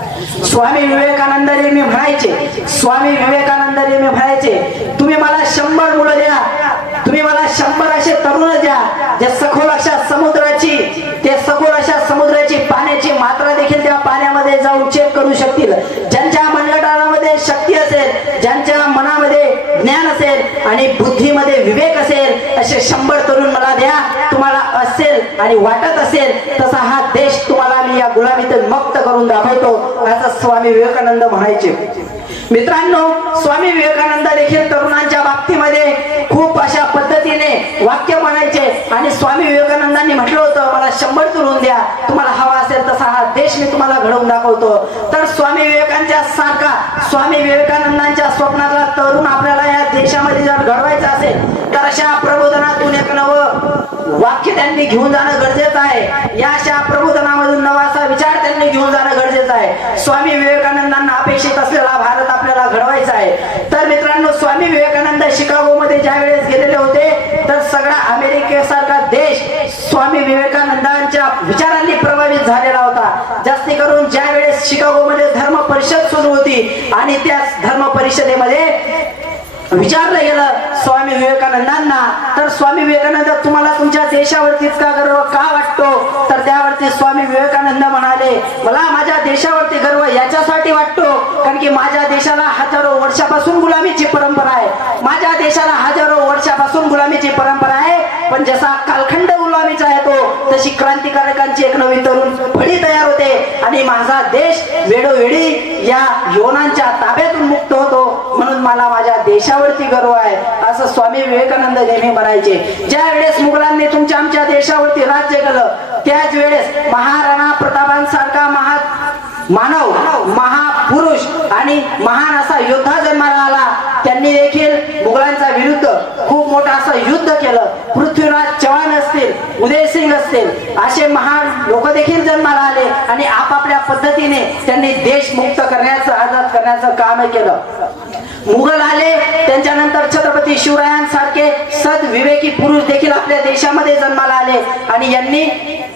स्वामी विवेकानंद नेहमी म्हणायचे, स्वामी विवेकानंद नेहमी म्हणायचे, तुम्ही मला 100 मुलं द्या, तुम्ही मला 100 असे तरुण द्या, जे सखोल अशा समुद्राची, ते सखोल अशा समुद्राची पाण्याची मात्रा देखील त्या पाण्यामध्ये जाऊन चेक करू शकतील, ज्यांच्या मनगटामध्ये शक्ती असेल, ज्यांच्या मनामध्ये ज्ञान असेल आणि बुद्धीमध्ये विवेक असेल, असे 100 तरुण मला द्या. तुम्हाला असेल आणि वाटत असेल तसा हा देश तुम्हाला मी या गुलामीतून मुक्त करून दाखवतो, असं स्वामी विवेकानंद म्हणायचे. मित्रांनो, स्वामी विवेकानंद देखील तरुणांच्या बाबतीमध्ये खूप अशा पद्धतीने वाक्य म्हणायचे आणि स्वामी विवेकानंदांनी म्हटलं होतं, मला 100 तरुण द्या, तुम्हाला हवा असेल तसा हा देश मी तुम्हाला घडवून दाखवतो. तर स्वामी विवेकांच्या सारखा, स्वामी विवेकानंदांच्या स्वप्नातला तरुण आपल्याला या देशामध्ये जर घडवायचा असेल तर अशा प्रबोधनातून एक नवं वाक्य त्यांनी घेऊन जाणं गरजेचं आहे. या अशा प्रबोधनामधून नवा असा विचार त्यांनी घेऊन जाणं गरजेचं आहे. स्वामी विवेकानंदांना अपेक्षित असलेला भारत आपल्याला घडवायचा आहे. तर मित्रांनो, स्वामी विवेकानंद शिकागो मध्ये ज्या वेळेस गेलेले होते तर सगळा अमेरिकेसारखा देश स्वामी विवेकानंदांच्या विचारांनी प्रभावित झालेला होता. जास्ती करून ज्या वेळेस शिकागो मध्ये धर्म परिषद सुरू होती आणि त्या धर्म परिषदेमध्ये विचारलं गेलं स्वामी विवेकानंदांना, तर स्वामी विवेकानंद तुम्हाला तुमच्या देशावरती इतका गर्व का वाटतो, तर त्यावरती स्वामी विवेकानंद म्हणाले, मला माझ्या देशावरती गर्व याच्यासाठी वाटतो कारण की माझ्या देशाला हजारो वर्षापासून गुलामीची परंपरा आहे, माझ्या देशाला हजारो वर्षापासून गुलामीची परंपरा आहे. पण जसा कालखंड गुलामीचा आहे तो, तशी क्रांतिकारकांची एक नवी तरुण फळी तयार होते आणि माझा देश वेळोवेळी या यवनांच्या ताब्यातून मुक्त होतो, म्हणून मला माझ्या देशावरती गर्व आहे, असं स्वामी विवेकानंद नेहमी म्हणायचे. ज्या वेळेस मुघलांनी तुमच्या आमच्या देशावरती राज्य केलं त्याच वेळेस महाराणा प्रतापांसारखा मानव, महापुरुष आणि महान असा योद्धा जन्माला आला. त्यांनी देखील मुघलांच्या विरुद्ध खूप मोठं असं युद्ध केलं. पृथ्वीराज चव्हाण असतील, उदयसिंग असतील, असे महान लोक देखील जन्माला आले आणि आपापल्या पद्धतीने त्यांनी देश मुक्त करण्याचं, आजाद करण्याचं काम केलं. मुघल आले, त्यांच्यानंतर छत्रपती शिवरायांसारखे सद विवेकी पुरुष देखील आपल्या देशामध्ये जन्माला आले आणि यांनी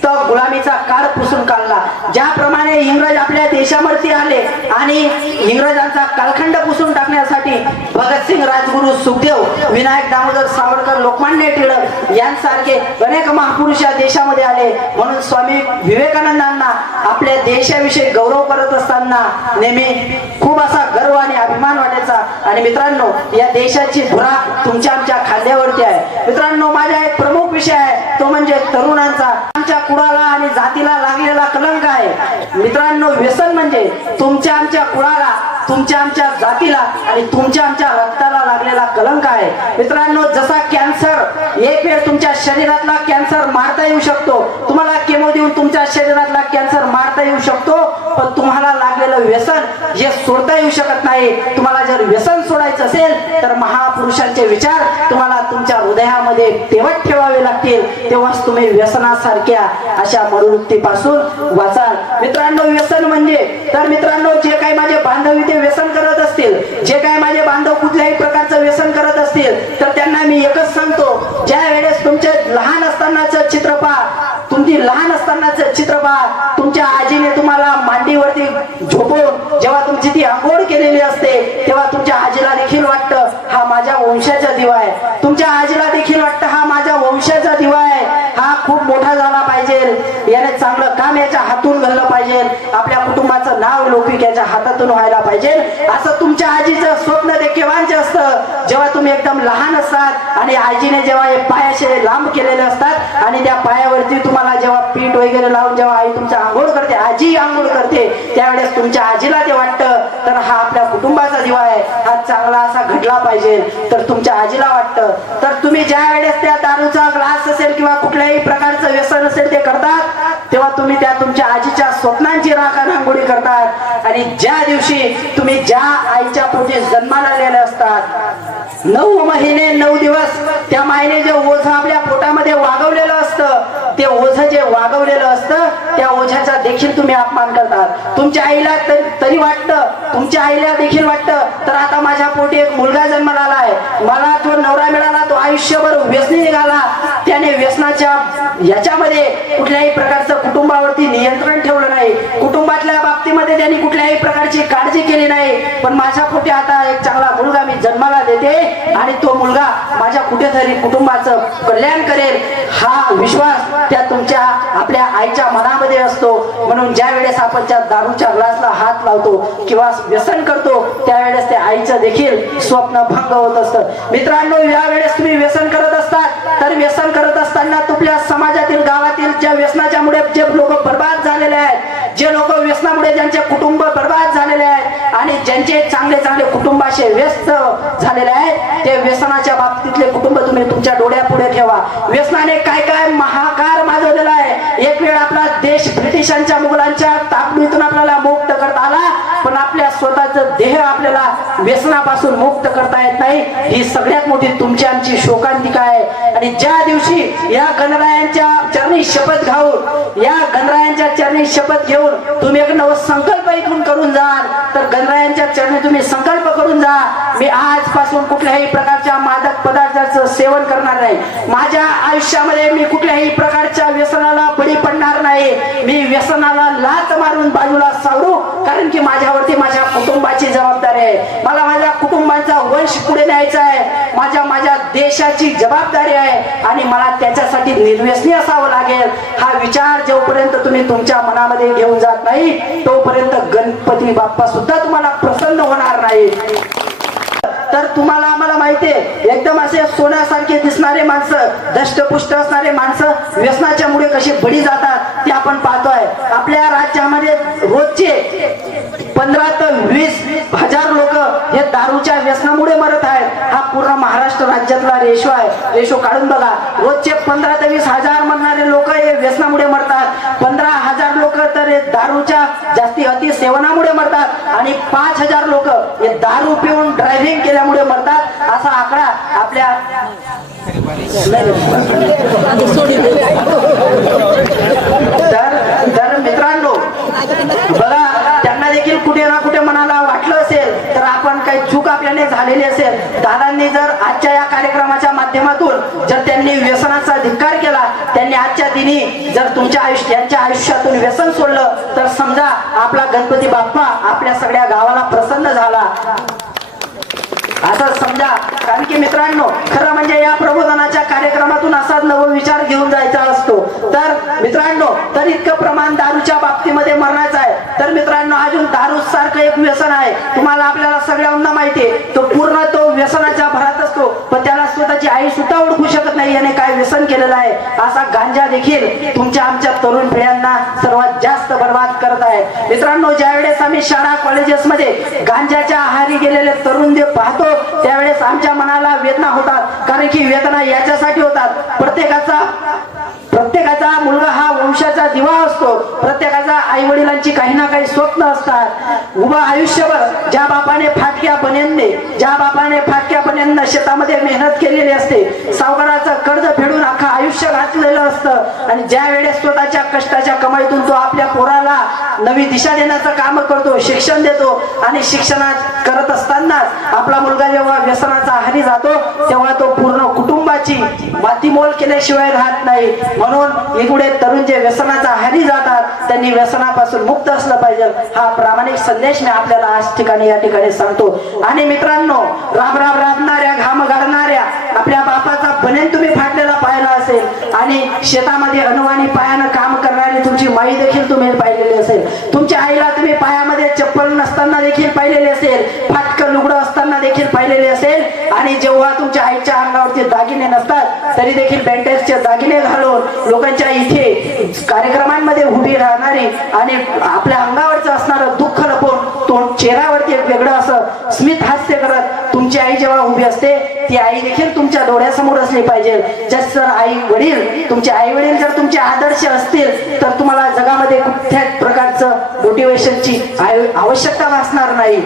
तो गुलामीचा काळ पुसून काढला. ज्याप्रमाणे इंग्रज आपल्या देशावरती आले आणि इंग्रजांचा कालखंड पुसून टाकण्यासाठी भगतसिंग, राजगुरू, सुखदेव, विनायक दामोदर सावरकर, लोकमान्य टिळक यांसारखे अनेक महापुरुष या देशामध्ये आले. म्हणून स्वामी विवेकानंदांना आपल्या देशाविषयी गौरव करत असताना नेहमी खूप असा गर्व आणि अभिमान वाटायचा. आणि मित्रांनो, या देशाची धुरा तुमच्या आमच्या खांद्यावरती आहे. मित्रांनो, माझा एक प्रमुख विषय आहे तो म्हणजे तरुणांचा आमच्या कुळाला आणि जातीला लागलेला कलंक आहे. मित्रांनो, व्यसन म्हणजे तुमच्या आमच्या कुळाला, तुमच्या आमच्या जातीला आणि तुमच्या आमच्या रक्ताला लागलेला कलंक आहे. मित्रांनो, जसा कॅन्सर एक वेळ तुमच्या शरीरातला कॅन्सर मारता येऊ शकतो, तुम्हाला केमो देऊन तुमच्या शरीरातला कॅन्सर मारता येऊ शकतो, पण तुम्हाला लागलेलं व्यसन हे सोडता येऊ शकत नाही. तुम्हाला जर व्यसन सोडायचं असेल तर महापुरुषांचे विचार तुम्हाला तुमच्या हृदयामध्ये तेवत ठेवावे लागतील, तेव्हाच तुम्ही व्यसनासारख्या अशा मनोवृत्तीपासून वाचाल. मित्रांनो, व्यसन म्हणजे, तर मित्रांनो, जे काही माझे बांधव इथे व्यसन करत असतील, जे काही माझे बांधव कुठल्याही प्रकारचं व्यसन करत असतील, तर त्यांना मी एकच सांगतो, ज्या वेळेस तुमचे लहान असतानाचं चित्र पहा, तुमची लहान असतानाचं चित्र पहा, तुमच्या आजीने तुम्हाला मांडीवरती झोपून जेव्हा तुमची ती आंघोळ केलेली असते तेव्हा तुमच्या आजीला देखील वाटतं हा माझ्या वंशाचा दिवा आहे, तुमच्या आजीला देखील वाटतं हा माझ्या वंशाचा दिवा आहे, हा खूप मोठा झाला पाहिजे, याने चांगलं काम याच्या हातून घडलं पाहिजे, आपल्या कुटुंबाचं नाव लौकिक याच्या हातातून व्हायला पाहिजे, असं तुमच्या आजीचं स्वप्न ते केव्हांचं असतं जेव्हा तुम्ही एकदम लहान असतात आणि आजीने जेव्हा हे पाय असे लांब केलेले असतात आणि त्या पायावरती तुम्हाला जेव्हा पीठ वगैरे लावून जेव्हा आई तुमच्या आंघोळ करते, आजी आंघोळ करते, त्यावेळेस तुमच्या आजीला ते वाटतं तर हा आपल्या कुटुंबाचा दिवा आहे, हा चांगला असा घडला पाहिजे, तर तुमच्या आजीला वाटतं. तर तुम्ही ज्या वेळेस त्या दारूचा ग्लास असेल किंवा कुठल्याही प्रकारचं व्यसन असेल ते करतात तेव्हा तुम्ही त्या तुमच्या आजीच्या स्वप्नांची राखारांगोळी करतात. आणि ज्या दिवशी तुम्ही ज्या आईच्या पोटी जन्माला आलेले असतात 9 महिने 9 दिवस त्या मायने जे ओझं आपल्या पोटामध्ये वागवलेलं असतं, ते ओझं जे वागवलेलं असतं त्या ओझ्याचा देखील तुम्ही अपमान करतात. तुमच्या आईला तरी वाटतं, तुमच्या आईला देखील वाटतं तर आता माझ्या पोटी एक मुलगा जन्माला आलाय, मला जो नवरा मिळाला तो आयुष्यभर व्यसनी निघाला, त्याने व्यसनाच्या याच्यामध्ये कुठल्याही प्रकारचं कुटुंबावरती नियंत्रण ठेवलं नाही, कुटुंबातल्या बाबतीमध्ये त्यांनी कुठल्याही प्रकारची काळजी केली नाही. पण माझ्या पोटी आता एक चांगला मुलगा मी जन्माला देते आणि तो मुलगा माझ्या कुठेतरी कुटुंबाचं कल्याण करेल, हा विश्वास त्या तुमच्या आपल्या आईच्या मनामध्ये असतो. म्हणून ज्या वेळेस आपण त्या दारूच्या ग्लासला हात लावतो किंवा व्यसन करतो त्यावेळेस त्या आईचं देखील स्वप्न भंग होत असतं. मित्रांनो, या वेळेस तुम्ही व्यसन करत असतात तर व्यसन करत असताना तुमच्या समाजातील गावातील ज्या व्यसनाच्या मुळे जे लोक बर्बाद झालेले आहेत, जे लोक व्यसनामुळे ज्यांचे कुटुंब बर्बाद झालेले आहेत आणि ज्यांचे चांगले चांगले कुटुंबाशी व्यस्त झालेले आहेत, ते व्यसनाच्या बाबतीतले कुटुंब तुम्ही तुमच्या डोळ्यापुढे ठेवा. व्यसनाने काय काय महाकार माजवलेला आहे. एक वेळ आपला देश ब्रिटिशांच्या मुघलांच्या ताकदीतून आपल्याला मुक्त करता आला, पण आपल्या स्वतःचं देह आपल्याला व्यसनापासून मुक्त करता येत नाही. ही सगळ्यात मोठी तुमची आमची शोकांतिका आहे. आणि ज्या दिवशी या गणरायांच्या चरणी शपथ घेऊन, या गणरायांच्या चरणी शपथ घेऊन तुम्ही एक नव संकल्प इथून करून जाल, तर गणरायांच्या चरणी तुम्ही संकल्प करून जा, मी आजपासून कुठल्याही प्रकारच्या मादक पदार्थाचं सेवन करणार नाही, माझ्या आयुष्यामध्ये मी कुठल्याही प्रकारच्या व्यसनाला बळी पडणार नाही, मी व्यसनाला लात मारून बाजूला सावरू, कारण की माझ्यावरती माझ्या कुटुंबाची जबाबदारी आहे, मला माझ्या कुटुंबाचा वंश पुढे न्यायचा आहे, माझ्या देशाची जबाबदारी आहे आणि मला त्याच्यासाठी निर्व्यसनी असावं लागेल. हा विचार जोपर्यंत तुम्ही तुमच्या मनामध्ये घेऊन जात नाही तोपर्यंत गणपती बाप्पा सुद्धा तुम्हाला प्रसन्न होणार नाही. तर तुम्हाला आम्हाला माहितीये, एकदम असे सोन्यासारखे दिसणारे माणसं, दष्टपुष्ट असणारे माणसं व्यसनाच्या मुळे कशी बळी जातात ते आपण पाहतोय. आपल्या राज्यामध्ये रोजचे 15 ते 20 हजार लोक हे दारूच्या व्यसनामुळे मरत आहेत. हा पूर्ण महाराष्ट्र राज्यातला रेशो आहे. रेशो काढून बघा. रोजचे 15 ते 20 हजार म्हणणारे लोक हे व्यसनामुळे मरतात. 15,000 लोक तर हे दारूच्या जास्ती अति सेवनामुळे मरतात आणि 5,000 लोक हे दारू पिऊन ड्रायव्हिंग केल्यामुळे मरतात. असा आकडा आपल्या तर मित्रांनो बघा, त्यांना देखील कुठे ना कुठे मनाला वाटलं असेल तर आपण काही चूक आपल्याने झालेली असेल. दादांनी जर आजच्या या कार्यक्रमाच्या माध्यमातून जर त्यांनी व्यसनाचा धिक्कार केला, त्यांनी आजच्या दिनी जर तुमच्या यांच्या आयुष्यातून व्यसन सोडलं, तर समजा आपला गणपती बाप्पा आपल्या सगळ्या गावाला प्रसन्न झाला असं समजा. कारण की मित्रांनो, खरं म्हणजे या प्रबोधनाच्या कार्यक्रमातून असाच नव विचार घेऊन जायचा असतो. तर मित्रांनो, तर इतकं प्रमाण दारूच्या बाबतीमध्ये मरणाचं आहे. तर मित्रांनो, अजून दारू सारखं एक व्यसन आहे. तुम्हाला आपल्याला सगळ्यांना माहितीये, तो पूर्ण तो व्यसनाच्या भरात असतो, पण त्याला स्वतःची आई सुद्धा ओळखू शकत नाही याने काय व्यसन केलेलं आहे. असा गांजा देखील तुमच्या आमच्या तरुण पिढ्यांना सर्वात जास्त बर्बाद करत आहे. मित्रांनो, ज्या वेळेस आम्ही शाळा कॉलेजेस मध्ये गांजाच्या आहारी गेलेले तरुण जे पाहतो त्यावेळेस आमच्या मनाला वेदना होतात. कारण की वेदना याच्यासाठी होतात, प्रत्येकाचा मुलगा हा वंशाचा दिवा असतो. प्रत्येकाचा आई वडिलांची काही ना काही स्वप्न असतात. उभं आयुष्यभर ज्या बापाने फाटक्या बन्यांना शेतामध्ये मेहनत केलेली असते, सावकाराचं कर्ज फेडून अख्खा आयुष्य घातलेलं असतं आणि ज्या वेळेस स्वतःच्या कष्टाच्या कमाईतून तो आपल्या पोराला नवी दिशा देण्याचं काम करतो, शिक्षण देतो आणि शिक्षणात करत असतानाच आपला मुलगा जेव्हा व्यसनाचा आहारी जातो तेव्हा तो पूर्ण कुटुंबाची मातीमोल केल्याशिवाय राहत नाही. म्हणून इकडे तरुण जे व्यसनाचा आहारी जातात त्यांनी व्यसनापासून मुक्त असलं पाहिजे. हा प्रामाणिक संदेश मी आपल्याला आज ठिकाणी या ठिकाणी सांगतो. आणि मित्रांनो, राबणाऱ्या घाम गाळणाऱ्या आपल्या बापाचा बनेन तुम्ही फाटलेला पाहिला असेल आणि शेतामध्ये अनवाणी पायानं काम करणारी तुमची माई देखील तुम्ही पाहिलेली असेल. तुमच्या आईला तुम्ही पायामध्ये चप्पल नसताना देखील पाहिलेली असेल, फाटकं लुगडं असताना देखील पाहिलेली असेल आणि जेव्हा तुमच्या आईच्या अंगावरती दागिने नसतात तरी देखील बँडेजचे दागिने घालून लोकांच्या इथे कार्यक्रमांमध्ये उभी राहणारी आणि आपल्या अंगावरचं असणारं दुःख लपवून तो चेहऱ्यावरती एक वेगळं असं स्मित हास्य करत तुमची आई जेव्हा उभी असते, ती आई देखील तुमच्या डोळ्यासमोर असली पाहिजे. जर आई वडील जर तुमचे आदर्श असतील तर तुम्हाला जगामध्ये कुठल्याच प्रकारचं मोटिवेशनची आवश्यकता भासणार नाही.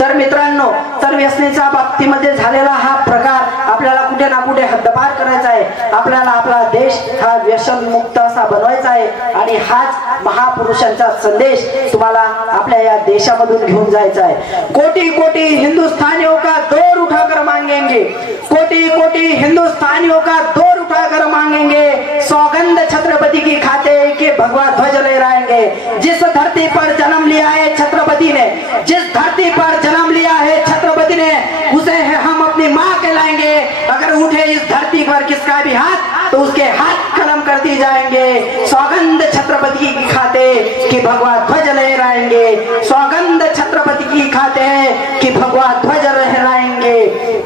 तर मित्रांनो, तर व्यसनेच्या बाबतीमध्ये झालेला हा प्रकार आपल्याला कुठे ना कुठे हद्दपार करायचा आहे. आपल्याला आपला देश हा व्यसन मुक्त असा बनवायचा आहे आणि हाच महापुरुषांचा संदेश तुम्हाला आपल्या या देशामधून घेऊन जायचा आहे. कोटी कोटी हिंदुस्थानियों का दौड़ उठाकर मांगेंगे, कोटि कोटि हिंदुस्तानियों का दौड़ उठाकर मांगेंगे, सौगंध छत्रपति की खाते कि भगवा ध्वज लहराएंगे। जिस धरती पर जन्म लिया है छत्रपति ने, जिस धरती पर जन्म लिया है छत्रपति ने, उसे हम अपनी माँ कहलाएंगे। अगर उठे इस धरती पर किसका भी हाथ तो उसके हाथ कलम कर दी जाएंगे। सौगंध छत्रपति की खाते कि भगवा ध्वज लहराएंगे, सौगंध छत्रपति की खाते कि भगवा ध्वज लहराएंगे।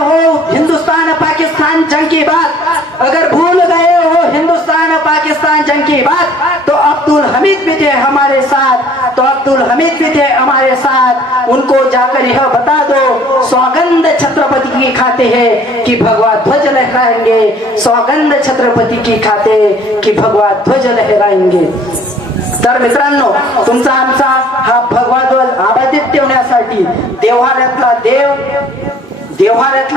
हो हिंदुस्तान पाकिस्तान जंग की बात, अगर भूल गए हो हिंदुस्तान पाकिस्तान जंग की बात, तो अब्दुल हमीद भी थे हमारे साथ, तो अब्दुल हमीद भी थे हमारे साथ। उनको जाकर यह बता दो, सौगंध छत्रपति की खाते हैं कि भगवा ध्वज लहराएंगे, सौगंध छत्रपति की खाते कि भगवा ध्वज लहराएंगे। तर मित्रांनो, तुमचा आमचा हा भगवा ध्वज आबादित ठेवण्यासाठी देव्हाऱ्यातला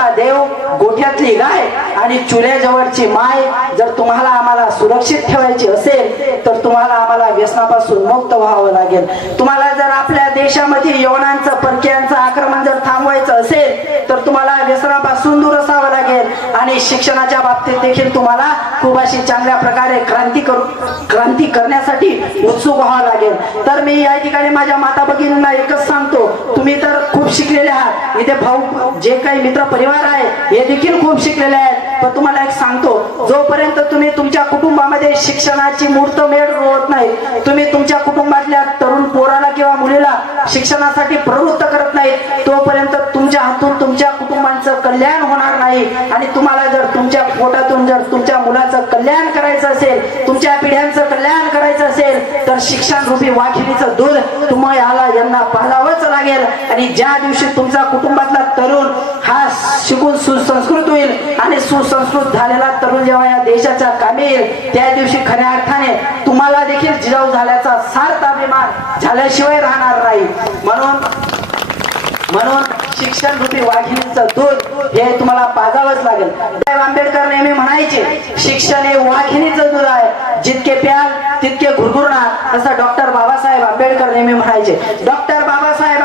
देव, गोठ्यातली गाय आणि चुल्याजवळची माय जर तुम्हाला आम्हाला सुरक्षित ठेवायची असेल तर तुम्हाला आम्हाला व्यसनापासून मुक्त व्हावं लागेल। तुम्हाला जर आपल्या देशामध्ये यवनांचं परकीयांचं आक्रमण जर थांबवायचं असेल तर तुम्हाला व्यसनापासून दूर असावं लागेल आणि शिक्षणाच्या बाबतीत देखील तुम्हाला खूप अशी चांगल्या प्रकारे क्रांती करण्यासाठी उत्सुक व्हावं लागेल। तर मी या ठिकाणी माझ्या माता भगिनींना एकच सांगतो, तुम्ही तर खूप शिकलेले आहात, इथे भाऊ जे काही मित्र परिवार आहे हे देखील खूप शिकलेले आहेत, पण तुम्हाला एक सांगतो, जोपर्यंत तुम्ही तुमच्या कुटुंबामध्ये शिक्षणाची मुहूर्तमेढ रोवत नाही, तुम्ही तुमच्या कुटुंबातल्या तरुण पोराला किंवा मुलीला शिक्षणासाठी प्रवृत्त करत नाही, तोपर्यंत तुमच्या हातून तुमच्या कुटुंबाचं कल्याण होणार नाही। आणि तुम्हाला जर तुमच्या पोटातून जर तुमच्या मुलाचं कल्याण करायचं असेल, तुमच्या पिढ्यांचं कल्याण करायचं असेल तर शिक्षण रूपी वाघिणीचं दूध तुम्हाला यांना पाजावंच लागेल। आणि ज्या दिवशी तुमचा कुटुंबातला तरुण हा शिकून सुसंस्कृत होईल आणि सुसंस्कृत झालेला तरुण जेव्हा या देशाच्या कामी येईल, त्या दिवशी खऱ्या अर्थाने तुम्हाला देखील जिजाऊ झाल्याचा सार्थ अभिमान झाल्याशिवाय राहणार नाही। म्हणून शिक्षण रूपी वाघिणीचं दूध हे तुम्हाला पाजावंच लागेल। आंबेडकर नेहमी म्हणायचे, शिक्षण हे वाघिणीचं दूध आहे, जितके प्याल तितके घुरघुरणार, असं डॉक्टर बाबासाहेब आंबेडकर नेहमी म्हणायचे। डॉक्टर बाबासाहेब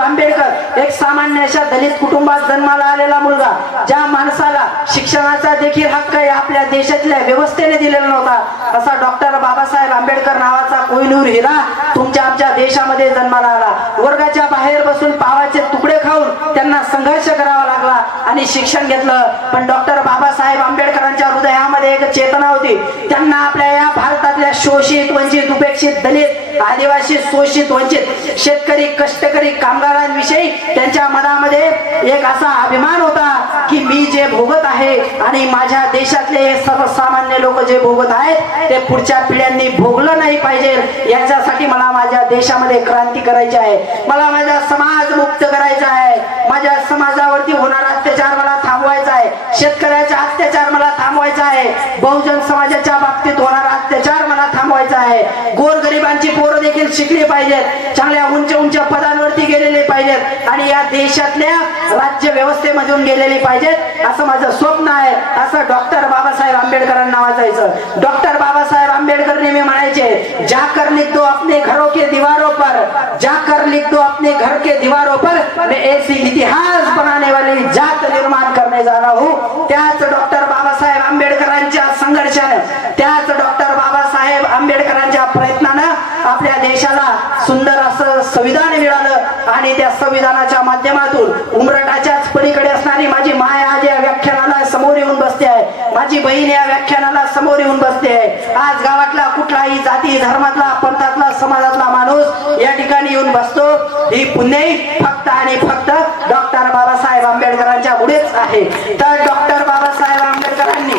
आंबेडकर एक सामान्य अशा दलित कुटुंबात जन्माला आलेला मुलगा, ज्या माणसाला शिक्षणाचा देखील हक्क आपल्या देशातल्या व्यवस्थेने दिलेला नव्हता, असा डॉक्टर बाबासाहेब आंबेडकर नावाचा कोहिनूर हिरा तुमच्या आमच्या देशामध्ये जन्माला आला। वर्गाच्या बाहेर बसून पावाचे तुकडे खाऊन त्यांना संघर्ष करावा लागला आणि शिक्षण घेतलं, पण डॉक्टर बाबासाहेब आंबेडकरांच्या हृदयामध्ये एक चेतना होती। त्यांना आपल्या या भारतातल्या शोषित, वंचित, उपेक्षित, दलित, आदिवासी, शोषित, वंचित, शेतकरी, कष्टकरी, कामगारांविषयी त्यांच्या मनामध्ये एक असा अभिमान होता की मी जे भोगत आहे आणि माझ्या देशातले सर्वसामान्य लोक जे भोगत आहेत ते पुढच्या पिढ्यांनी भोगलं नाही पाहिजे, याच्यासाठी मला माझ्या देशामध्ये क्रांती करायची आहे, मला माझा समाज मुक्त करायचा आहे, माझ्या समाजावरती होणारा अत्याचार मला थांबवायचा आहे, शेतकऱ्याचा अत्याचार मला थांबवायचा आहे, बहुजन समाजाच्या बाबतीत होणारा अत्याचार मला थांबवायचा आहे, गोरगरिबांची पोरं देखील शिकली पाहिजेत, चांगल्या उंच उंच पदांवरती गेलेले पाहिजेत आणि या देशातल्या राज्य व्यवस्थेमधून गेलेले पाहिजेत, असं माझं स्वप्न आहे, असं डॉक्टर बाबासाहेब आंबेडकरांना वाचायचं। डॉक्टर बाबासाहेब आंबेडकर नेहमी म्हणायचे, जाकर लिख दो अपने घरों के दीवारों पर, जाकर लिख दो अपने घर के दीवारों पर, मैं ऐसी इतिहास बनाने वाली जात निर्माण करने जा रहा हूँ। त्याच डॉक्टर बाबासाहेब आंबेडकरांच्या संघर्षाने, त्याच डॉक्टर बाबासाहेब आंबेडकरांच्या प्रयत्नानं आपल्या देशाला सुंदर असं संविधान मिळालं आणि त्या संविधानाच्या माध्यमातून उंबरठाच्याच पलीकडे असणारी माझी माय आज या व्याख्यानाला समोर येऊन बसते आहे, माझी बहीण या व्याख्यानाला समोर येऊन बसते आहे। आज गावातला कुठलाही जाती धर्मातला पंथातला समाजातला माणूस या ठिकाणी येऊन बसतो, ही पुण्यही फक्त आणि फक्त डॉक्टर बाबासाहेब आंबेडकरांच्या मुळेच आहे। तर डॉक्टर बाबासाहेबांनी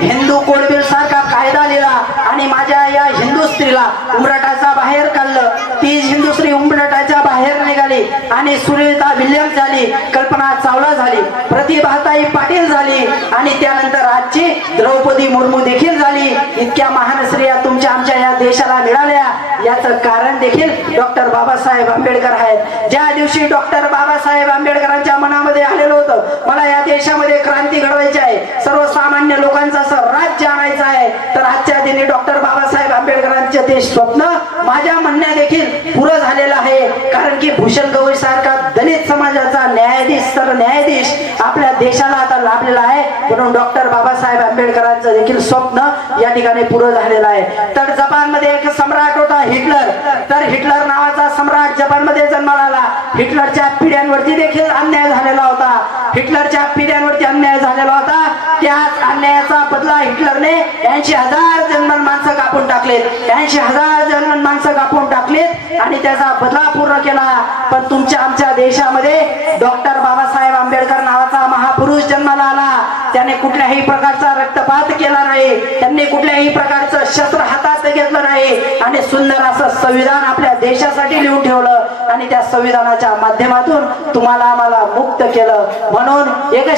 हिंदू कोड बिल सारखा कायदा लिहिला आणि माझ्या या हिंदू स्त्रीला उंबरठाचा बाहेर काढलं, ती हिंदू स्त्री उंबरठाच्या बाहेर निघाली आणि सुनीता विल्यम्स झाली, कल्पना चावला झाली, प्रतिभाताई पाटील झाली आणि त्यानंतर आजची द्रौपदी मुर्मू देखील झाली। इतक्या महान स्त्रिया तुमच्या आमच्या या देशाला मिळाल्या, याचं कारण देखील डॉक्टर बाबासाहेब आंबेडकर आहेत। ज्या दिवशी डॉक्टर बाबासाहेब आंबेडकरांच्या मनामध्ये आलेलं होतं, मला या देशामध्ये क्रांती घडवायची आहे, सर्वसामान्य लोकांचं असं राज्य आणायचं आहे, तर आजच्या दिनी डॉक्टर बाबासाहेब आंबेडकरांचे ते स्वप्न माझ्या म्हणण्या देखील पुरं झालेलं आहे. कारण की भूषण गवई सारखा दलित समाजाचा न्यायाधीश सरन्यायाधीश आपल्या देशाला आता लाभलेला आहे. म्हणून डॉक्टर बाबासाहेब आंबेडकरांचं देखील स्वप्न या ठिकाणी पुरं झालेलं आहे. तर जपानमध्ये एक सम्राट होता हिटलर. तर हिटलर नावाचा सम्राट जपानमध्ये जन्माला आला. हिटलरच्या पिढ्यांवरती देखील अन्याय झालेला होता. हिटलरच्या पिढ्यांवरती अन्याय झालेला होता. त्याच अन्यायाचा बदला हिटलरने 80,000 जर्मन माणसं कापून टाकलेत. 80,000 जर्मन माणसं कापून टाकलेत आणि त्याचा बदला पूर्ण केला. पण तुमच्या आमच्या देशामध्ये डॉक्टर बाबासाहेब आंबेडकर नावाचा महापुरुष जन्माला आला. त्याने कुठल्याही प्रकारचा रक्तपात केला नाही. त्यांनी कुठल्याही प्रकारचं शस्त्र हातात घेतलं नाही आणि सुंदर असं संविधान आपल्या देशासाठी लिहून ठेवलं आणि त्या संविधानाच्या माध्यमातून तुम्हाला आम्हाला मुक्त केलं. म्हणून एक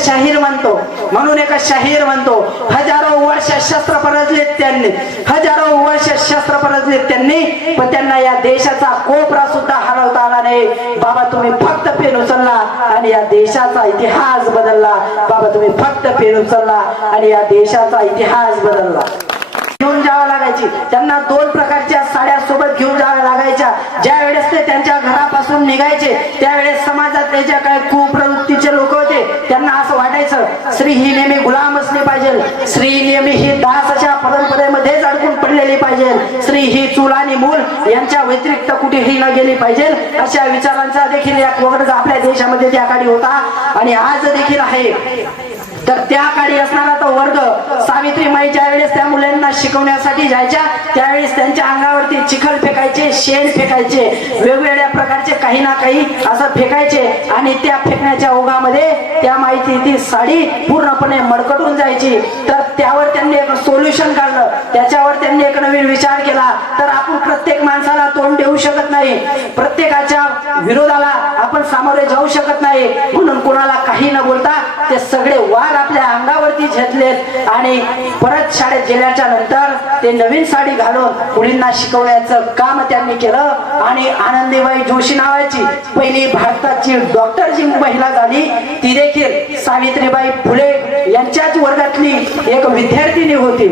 शाहीर म्हणतो हजारो वर्ष शस्त्र परजलेत त्यांनी, हजारो वर्ष शस्त्र परजलेत त्यांनी, पण त्यांना या देशाचा कोपरा सुद्धा हलवता आला नाही. बाबा तुम्ही फक्त पेन उचलला आणि या देशाचा इतिहास बदलला. बाबा तुम्ही फक्त पेन उचलला आणि या देशाचा इतिहास बदलला. घेऊन जावं लागायची त्यांना. 2 प्रकारच्या साड्या सोबत घेऊन जाव्या लागायच्या. ज्या वेळेस ते त्यांच्या घरापासून निघायचे त्यावेळेस समाजातले ज्या काही कुप्रवृत्तीचे लोक होते त्यांना असं वाटायचं स्त्री ही नेहमी गुलाम असली पाहिजे, स्त्री नेहमी ही दास अशा परंपरेमध्येच अडकून पडलेली पाहिजे, स्त्री ही चूल आणि मूल यांच्या व्यतिरिक्त कुठेही न गेली पाहिजे. अशा विचारांचा देखील या वर्ग आपल्या देशामध्ये त्या काळी होता आणि आज देखील आहे. तर त्या काळी असणारा तो वर्ग सावित्रीमाई ज्या वेळेस त्या मुलांना शिकवण्यासाठी जायच्या त्यावेळेस त्यांच्या अंगावरती चिखल फेकायचे, शेण फेकायचे, वेगवेगळ्या प्रकारचे काही ना काही असं फेकायचे आणि त्या फेकण्याच्या ओघामध्ये त्या माईची ती साडी पूर्णपणे मडकटून जायची. तर त्यावर त्यांनी एक सोल्युशन काढलं. त्याच्यावर त्यांनी एक नवीन विचार केला. तर आपण प्रत्येक माणसाला तोंड देऊ शकत नाही, प्रत्येकाच्या विरोधाला आपण सामोरे जाऊ शकत नाही. म्हणून कोणाला काही न बोलता ते सगळे वार आपल्या अंगावरती झेतलेत आणि परत शाळेत गेल्याच्या नंतर ते नवीन साडी घालून मुलींना शिकवण्याचं काम त्यांनी केलं. आणि आनंदीबाई जोशी नावाची पहिली भारताची डॉक्टर जी महिला झाली ती देखील सावित्रीबाई फुले यांच्याच वर्गातली एक विद्यार्थिनी होती.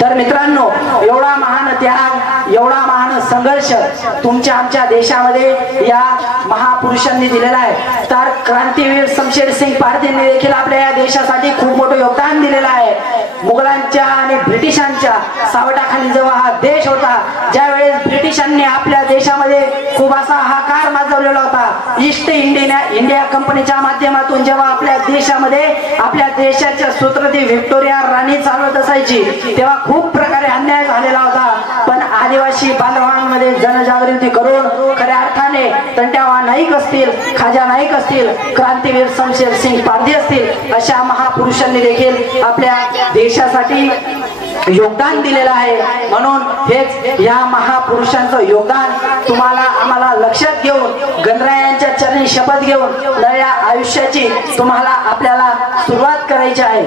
तर मित्रांनो एवढा महान त्याग, एवढा महान संघर्ष तुमच्या आमच्या देशामध्ये या महापुरुषांनी दिलेला आहे. तर क्रांतीवीर शमशेर सिंग पारधींनी देखील आपल्या या देशासाठी खूप मोठं योगदान दिलेलं आहे. मुघलांच्या आणि ब्रिटिशांच्या सावटाखाली जेव्हा हा देश होता ज्यावेळेस ब्रिटिशांनी आपल्या देशामध्ये खूप असा हाकार माजवलेला होता. ईस्ट इंडिया कंपनीच्या माध्यमातून जेव्हा आपल्या देशामध्ये आपल्या देशाच्या सूत्रधी व्हिक्टोरिया राणी चालवत असायची तेव्हा खूप प्रकारे अन्याय झालेला होता. पण आदिवासी बांधवांमध्ये जनजागृती करून खऱ्या अर्थाने तंट्यावा नाईक असतील, खाजा नाईक असतील, क्रांतीवीर शमशेर सिंग पारधी असतील अशा महापुरुषांनी देखील आपल्या देशासाठी योगदान दिलेलं आहे. म्हणून हेच या महापुरुषांचं योगदान तुम्हाला आम्हाला लक्षात घेऊन गणरायांच्या चरणी शपथ घेऊन नव्या आयुष्याची तुम्हाला आपल्याला सुरुवात करायची आहे.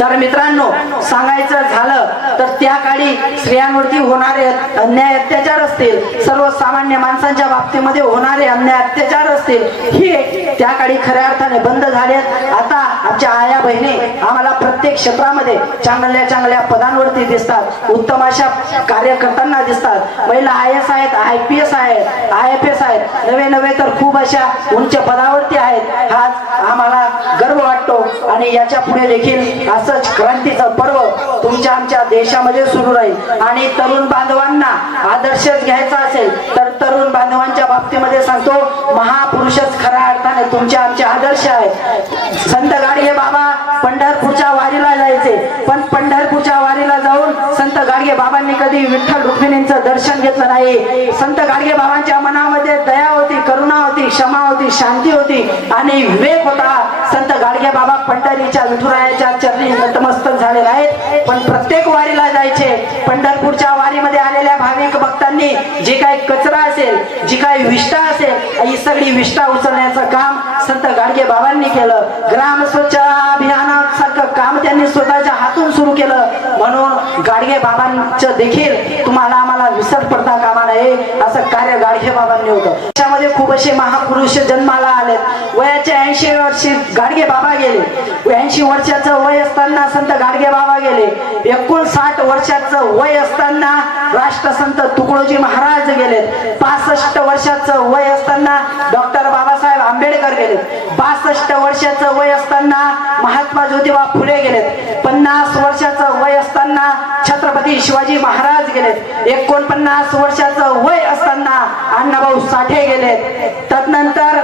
तर मित्रांनो सांगायचं झालं तर त्या काळी स्त्रियांवरती होणारे अन्याय अत्याचार असतील, सर्वसामान्य माणसांच्या बाबतीमध्ये होणारे अन्याय अत्याचार असतील हे त्या काळी खऱ्या अर्थाने बंद झालेत. आता आमच्या आया बहिणी आम्हाला प्रत्येक क्षेत्रामध्ये चांगल्या चांगल्या पदांवरती दिसतात, उत्तम अशा कार्यकर्त्यांना दिसतात. महिला IAS आहेत, IPS आहेत, IFS आहेत, नवे नवे तर खूप अशा उंच पदावरती आहेत. हा आम्हाला गर्व वाटतो आणि याच्या पुढे देखील असंच क्रांतीचं पर्व तुमच्या आमच्या देशामध्ये सुरू राहील. आणि तरुण बांधवांना आदर्शच घ्यायचा असेल तर तरुण बांधवांच्या बाबतीमध्ये सांगतो महापुरुषच खऱ्या अर्थाने तुमच्या आमचे आदर्श आहेत. संत गाडगे बाबा पंढरपूरच्या वारीला जायचे पण पंढरपूरच्या वारीला जाऊन संत गाडगे बाबांनी कधी विठ्ठल रुक्मिणींचं दर्शन घेतलं नाही. संत गाडगे बाबांच्या मनामध्ये दया होती, करुणा होती, क्षमा होती, शांती होती आणि विवेक होता. संत गाडगे बाबा पंढरीच्या विठुरायाच्या चरणी नतमस्तक झालेले आहेत. पण प्रत्येक वारीला जायचे. पंढरपूरच्या वारीमध्ये आलेल्या भाविक भक्तांनी जे काही कचरा असेल, जी काही विष्ठा असेल ही सगळी विष्ठा उचलण्याचं काम संत गाडगे बाबांनी केलं. ग्राम स्वच्छ अभियानासारखं काम त्यांनी स्वतःच्या हातून सुरू केलं. म्हणून गाडगे बाबांचं देखील तुम्हाला आम्हाला विसर पडता कामा नये असं कार्य गाडगे बाबांनी होतं. त्याच्यामध्ये खूप असे महापुरुष जन्माला आलेत. वयाच्या 82 वर्षी गाडगे बाबा गेले. 82 वर्षाचं वय असताना संत गाडगे बाबा गेले. 59 वर्षाचं वय असताना राष्ट्रसंत तुकडोजी महाराज गेले. 65 वर्षाचं वय असताना डॉक्टर बाबासाहेब आंबेडकर गेले. 62 वर्षाचं वय असताना महात्मा ज्योतिबा फुले गेलेत. 50 वर्षाचं वय असताना छत्रपती शिवाजी महाराज गेलेत. 49 वर्षाचं वय असताना अण्णाभाऊ साठे गेलेत. तदनंतर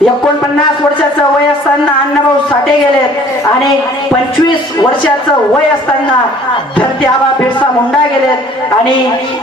49 वर्षाचं वय असताना अण्णाभाऊ साठे गेलेत आणि 25 वर्षाचं वय असताना धरती आबा बिरसा मुंडा गेलेत आणि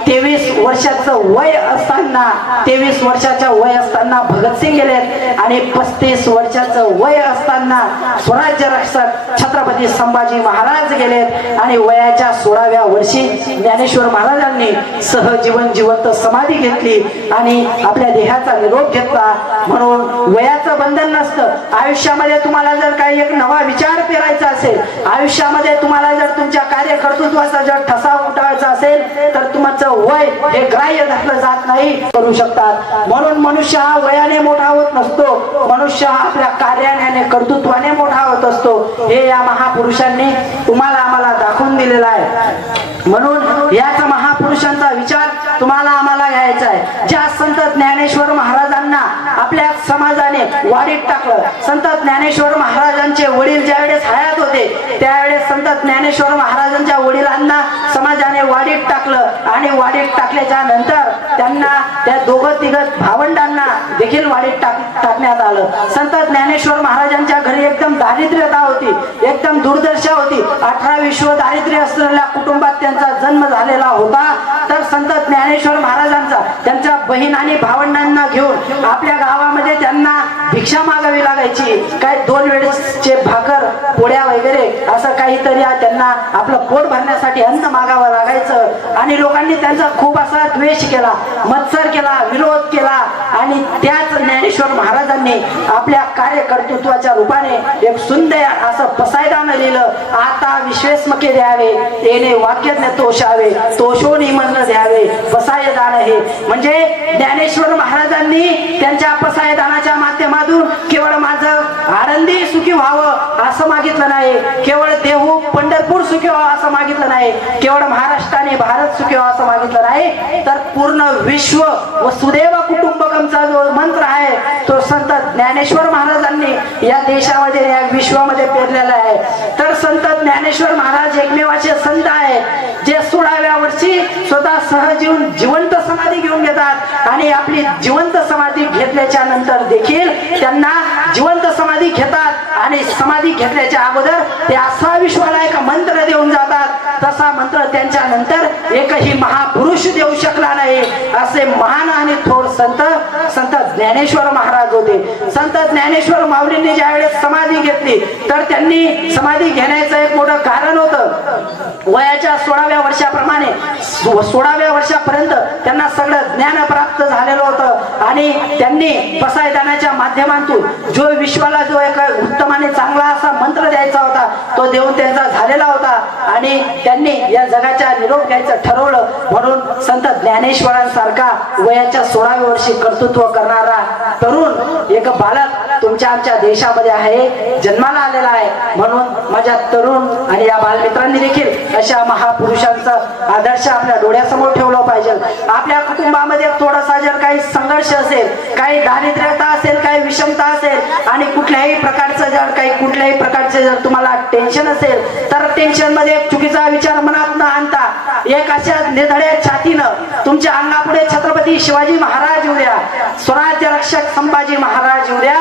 23 वर्षाचं वय असताना 23 वर्षाच्या वय असताना भगतसिंग गेलेत आणि 35 वर्षाचं वय असताना स्वराज्य रक्षक छत्रपती संभाजी महाराज गेलेत आणि वयाच्या 16व्या वर्षी ज्ञानेश्वर महाराजांनी सहजीवन जिवंत समाधी घेतली आणि आपल्या देहाचा निरोप घेतला. म्हणून वयाचं बंधन नसतं. आयुष्यामध्ये तुम्हाला जर काही एक नवा विचार पेरायचा असेल, आयुष्यामध्ये तुम्हाला जर तुमच्या कार्यकर्तृत्वाचा जर ठसा उमटवायचा असेल तर तुमचं वय हे ग्राह्य धरलं जात नाही. करू शकतात. म्हणून मनुष्य हा वयाने मोठा होत नसतो. मनुष्य हा आपल्या कार्याने कर्तृत्वाने मोठा होत असतो. हे या महापुरुषांनी तुम्हाला आम्हाला दाखवून दिलेला आहे. म्हणून याच महापुरुषांचा विचार तुम्हाला आम्हाला घ्यायचा आहे. ज्या संत ज्ञानेश्वर महाराजांना आपल्या समाजाने वाडीत टाकलं. संत ज्ञानेश्वर महाराजांचे वडील ज्यावेळेस हयात होते त्यावेळेस संत ज्ञानेश्वर महाराजांच्या वडिलांना समाजाने वाडीत टाकलं आणि वाडीत टाकल्याच्या नंतर त्यांना त्या दोघं तिघं भावंडांना देखील वाडीत टाकण्यात आलं. संत ज्ञानेश्वर महाराजांच्या घरी एकदम दारिद्र्यता होती, एकदम दुर्दशा होती. 18 विश्व दारिद्र्य असलेल्या कुटुंबात त्यांचा जन्म झालेला होता. तर संत ज्ञानेश्वर महाराजांचा त्यांच्या बहीण आणि भावंडांना घेऊन आपल्या गावामध्ये त्यांना भिक्षा मागावी लागायची. काय 2 वेळेसचे भाकर पोळ्या वगैरे असं काहीतरी त्यांना आपलं पोट भरण्यासाठी अन्न मागावं लागायचं आणि लोकांनी त्यांचा खूप असा द्वेष केला, मत्सर केला, विरोध केला आणि त्याच ज्ञानेश्वर महाराजांनी आपल्या कार्यकर्तृत्वाच्या रूपाने एक सुंदर असं पसायदान लिहिलं. आता विश्वेस्मके द्यावे येणे वाक्यज्ञ तोषावे तोषोनी मन द्यावे पसायदान हे. म्हणजे ज्ञानेश्वर महाराजांनी त्यांच्या पसायदानाच्या माध्यमातून केवळ माझं आनंदी सुखी व्हावं असं मागितलं नाही, केवळ देहू पंढरपूर सुखी व्हावं असं मागितलं नाही, केवळ महाराष्ट्राने भारत सुखी व्हावं असं मागितलं नाही, तर पूर्ण विश्व वसुदैव कुटुंबकमचा जो मंत्र आहे तो संत ज्ञानेश्वर महाराजांनी या देशामध्ये या विश्वामध्ये पेरलेला आहे. तर संत ज्ञानेश्वर महाराज एकमेवाचे संत आहे जे 16व्या वर्षी स्वतः सहजीवन जिवंत समाधी घेऊन घेतात आणि आपली जिवंत समाधी घेतल्याच्या नंतर देखील त्यांना जिवंत समाधी घेतात आणि समाधी घेतल्याच्या अगोदर ते असा विश्वाला एक मंत्र देऊन जातात. तसा मंत्र त्यांच्या नंतर एकही महापुरुष देऊ शकला नाही. असे महान आणि थोर संत ज्ञानेश्वर महाराज होते. संत ज्ञानेश्वर माऊलींनी ज्यावेळेस समाधी घेतली तर त्यांनी समाधी घेण्याचं एक मोठं कारण होतं. वयाच्या 16व्या वर्षाप्रमाणे 16व्या वर्षापर्यंत त्यांना सगळं ज्ञान प्राप्त झालेलं होतं आणि त्यांनी पसायदानाच्या माध्यमातून जो विश्वाला जो एक उत्तम आणि चांगला असा मंत्र द्यायचा होता तो देऊन त्यांचा झालेला होता आणि त्यांनी या जगाच्या निरोप घ्यायचं ठरवलं. म्हणून संत ज्ञानेश्वरांसारखा वयाच्या 16व्या वर्षी कर्तृत्व करणारा तरुण एक बालक तुमच्या आमच्या देशामध्ये आहे, जन्माला आलेला आहे. म्हणून माझ्या तरुण आणि या बालमित्रांनी देखील अशा महापुरुषांचा आदर्श आपल्या डोळ्यासमोर ठेवला पाहिजे. आपल्या कुटुंबामध्ये थोडासा जर काही संघर्ष असेल, काही दारिद्र्यता असेल, काही विषमता असेल आणि कुठल्याही प्रकारचं जर तुम्हाला टेन्शन असेल तर टेन्शन मध्ये चुकीचा विचार मनात न आणता एक अशा निधड्या छातीनं तुमच्या अंगापुढे छत्रपती शिवाजी महाराज येऊ द्या, स्वराज्य रक्षक संभाजी महाराज येऊ द्या.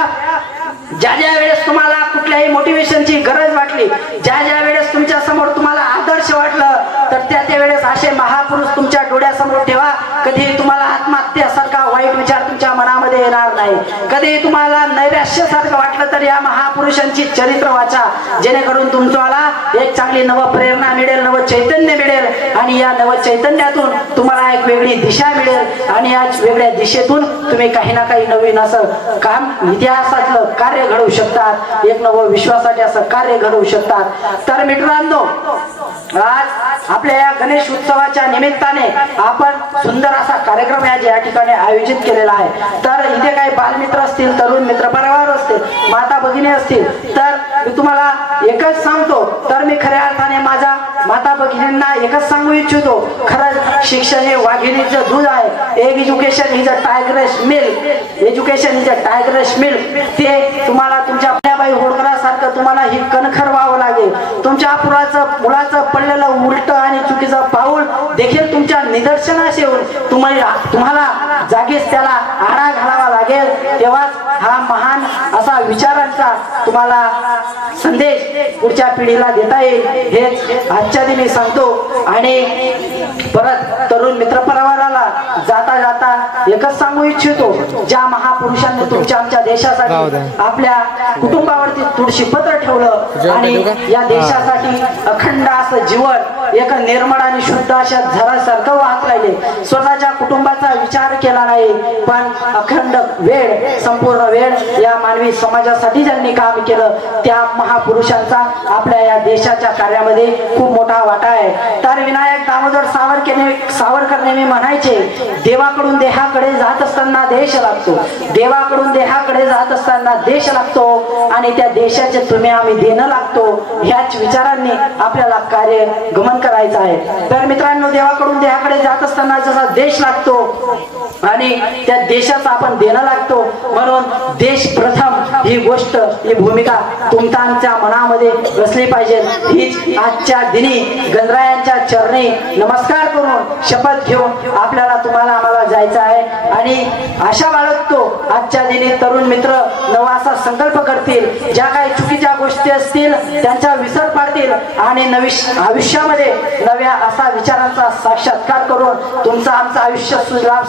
ज्या ज्या वेळेस तुम्हाला कुठल्याही मोटिवेशनची गरज वाटली, ज्या ज्या वेळेस तुमच्या समोर तुम्हाला आदर्श वाटलं तर त्या वेळेस असे महापुरुष तुमच्या डोळ्यासमोर ठेवा. कधी तुम्हाला आत्महत्यासारखा वाईट विचार तुमच्या मनामध्ये येणार नाही. कधी तुम्हाला नैराश्यासारखं वाटलं तर या महापुरुषांची चरित्र वाचा, जेणेकरून तुम्हाला एक चांगली नव प्रेरणा मिळेल, नव चैतन्य मिळेल आणि या नव चैतन्यातून तुम्हाला एक वेगळी दिशा मिळेल आणि या वेगळ्या दिशेतून तुम्ही काही ना काही नवीन असं काम इतिहासातलं कार्य घडवू शकतात, एक नव विश्वासाठी असं कार्य घडवू शकतात. तर मित्रांनो, आज आपल्या या गणेश उत्सवाच्या निमित्ताने आपण सुंदर असा कार्यक्रम या ठिकाणी आयोजित केलेला आहे. तर इथे काही बालमित्र असतील, तरुण मित्र परिवार असतील, माता भगिनी असतील तर मी तुम्हाला एकच सांगतो, तर मी खऱ्या अर्थाने माझ्या माता भगिनींना एकच सांगू इच्छितो, खरंच शिक्षण हे वाघिणीचं दूध आहे. Education is a tiger's milk, education is a tiger's milk. ते तुम्हाला तुमच्या बाई होळकरासारखं तुम्हाला ही कणखर व्हावं लागेल. तुमच्या मुलाचं पडलेलं उलट आणि चुकीचं पाऊल देखील तुमच्या निदर्शनास येऊन तुम्हाला जागीच त्याला आळा घालावा लागेल. तेव्हाच हा महान असा विचारांचा तुम्हाला संदेश पुढच्या पिढीला देता येईल, हेच आजच्या दिनी सांगतो. आणि परत तरुण मित्र परिवाराला जाता जाता एकच सांगू इच्छितो, ज्या महापुरुषांनी तुमच्या आमच्या देशासाठी आपल्या कुटुंबावरती तुळशी पत्र ठेवलं आणि या देशासाठी अखंड असं जीवन एक निर्मळ आणि शुद्ध अशा झरासारखं वाहत राहिले. स्वतःच्या कुटुंबाचा विचार केला नाही, पण अखंड वेळ, संपूर्ण वेळ या मानवी समाजासाठी ज्यांनी काम केलं त्या महापुरुषांचा आपल्या या देशाच्या कार्यामध्ये खूप मोठा वाटा आहे. तर विनायक दामोदर सावरकर नेहमी म्हणायचे, देवाकडून देहाकडे जात असताना देश लागतो, देवाकडून देहाकडे जात असताना देश लागतो आणि त्या देशाचे तुम्ही आम्ही देणं लागतो. ह्याच विचारांनी आपल्याला कार्य गमन करायचं आहे. तर मित्रांनो, देवाकडून देहाकडे जात असताना जसा देश लागतो आणि त्या देशाचा आपण देणं लागतो, म्हणून देश प्रथम ही गोष्ट, ही भूमिका तुमच्या आमच्या मनामध्ये बसली पाहिजे. हीच आजच्या दिनी गणरायांच्या चरणी नमस्कार करून शपथ घेऊन आपल्याला तुम्हाला आम्हाला जायचं आहे. आणि आशा बाळगतो आजच्या दिनी तरुण मित्र नवा असा संकल्प करतील, ज्या काही चुकीच्या गोष्टी असतील त्यांचा विसर पाडतील आणि आयुष्यामध्ये नव्या असा विचारांचा साक्षात्कार करून तुमचं आमचं आयुष्य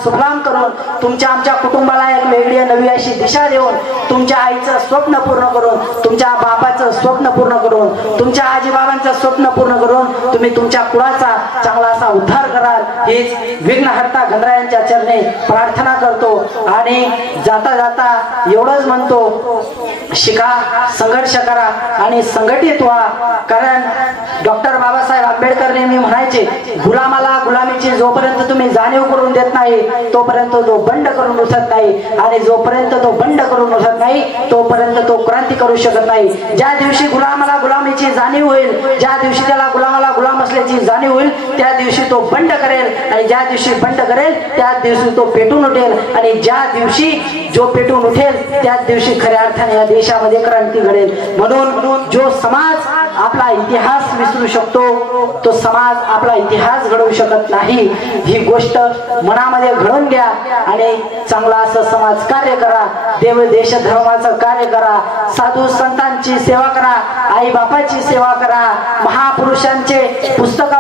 सुफलाम करून तुमच्या आमच्या कुटुंबाला एक वेगळी नवी अशी दिशा देऊन तुमच्या आईचं स्वप्न पूर्ण करून, तुमच्या बापाचं स्वप्न पूर्ण करून, तुमच्या आजीबाबांचं स्वप्न पूर्ण करून तुम्ही तुमच्या कुळाचा चांगला असा उद्धार कराल, हीच विघ्नहर्ता गणरायांच्या चरणी प्रार्थना करतो. आणि जाता जाता एवढंच म्हणतो, शिका, संघर्ष करा आणि संघटित व्हा. कारण डॉक्टर बाबासाहेब आंबेडकर नेहमी म्हणायचे, गुलामाला गुलामीची जोपर्यंत तुम्ही जाणीव करून देत नाही तोपर्यंत तो बंड करून उठत नाही, आणि जोपर्यंत तो बंड करून उठत नाही तोपर्यंत तो क्रांती करू शकत नाही. ज्या दिवशी गुलामाला गुलामीची जाणीव होईल, ज्या दिवशी त्याला गुलामाला गुलाम असल्याची जाणीव होईल, त्या दिवशी तो बंड करेल, आणि ज्या दिवशी बंड करेल त्या दिवशी तो पेटून उठेल, आणि ज्या दिवशी जो पेटून उठेल त्याच दिवशी खऱ्या अर्थाने या देशामध्ये क्रांती घडेल. म्हणून जो समाज आपला इतिहास विसरू शकतो तो समाज आपला इतिहास घडवू शकत नाही. ही गोष्ट मनामध्ये घडवून घ्या आणि चांगला असं समाज कार्य करा, देव देश धर्माचं कार्य करा, साधू संतांची सेवा करा, आई बापाची सेवा करा, महापुरुषांचे पुस्तक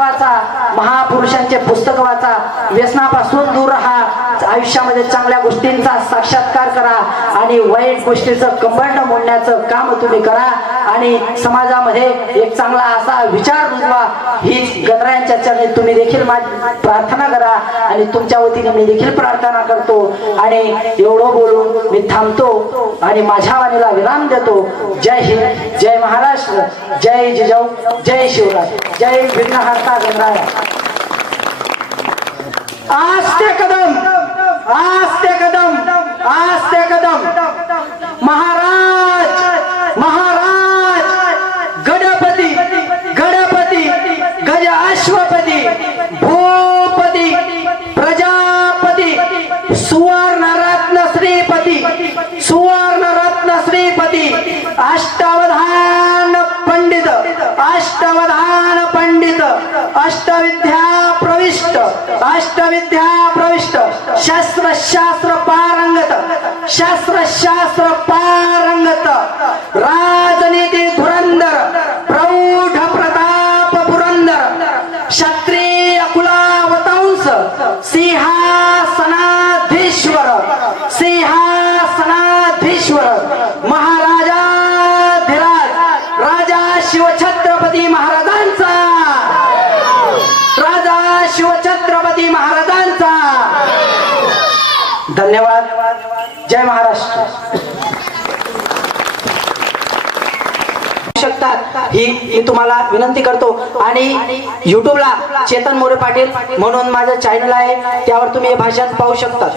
वाचा, व्यसनापासून दूर राहा, आयुष्यामध्ये चांगल्या गोष्टींचा साक्षात्कार करा आणि वाईट गोष्टीचं कंबंड मोडण्याचं काम तुम्ही करा आणि समाजामध्ये एक चांगला असा विचार रुजवा. हीच गणरायांच्या चरणी तुम्ही देखील माझी प्रार्थना करा आणि तुमच्या वतीने मी देखील प्रार्थना करतो. आणि एवढं बोलून मी थांबतो आणि माझ्या वाणीला विराम देतो. जय हिंद, जय महाराष्ट्र, जय जिजाऊ, जय शिवराय, जय विघ्नहर्ता गणराया. आस्ते कदम, आस्ते कदम, आस्ते कदम. महाराज, महाराज, गणपती, गणपती, गज अश्वपती, भूपती, प्रजापती, सुवर्णरत्न श्रीपती, सुवर्णरत्न श्रीपती, अष्टावधान पंडित, अष्टावधान पंडित, अष्टविद्या प्रविष्ट, अष्टविद्या प्रविष्ट, शास्त्र शास्त्र पारंगत, शास्त्र शास्त्र पारंगत, राजनीती धुरंधर, प्रौढ प्रताप पुरंदर, क्षत्रिय कुलावतंस, सिंहासनाधीश्वर, सिंहासनाधीश्वर, महाराजाधिराज राजा शिवछत्रपती महाराजांचा, राजा शिवछत्रपती महाराजांचा. धन्यवाद. जय महाराष्ट्र. शकतात ही मी तुम्हाला विनंती करतो. आणि युट्यूबला चेतन मोरे पाटील म्हणून माझं चॅनल आहे, त्यावर तुम्ही हे भाषण पाहू शकता.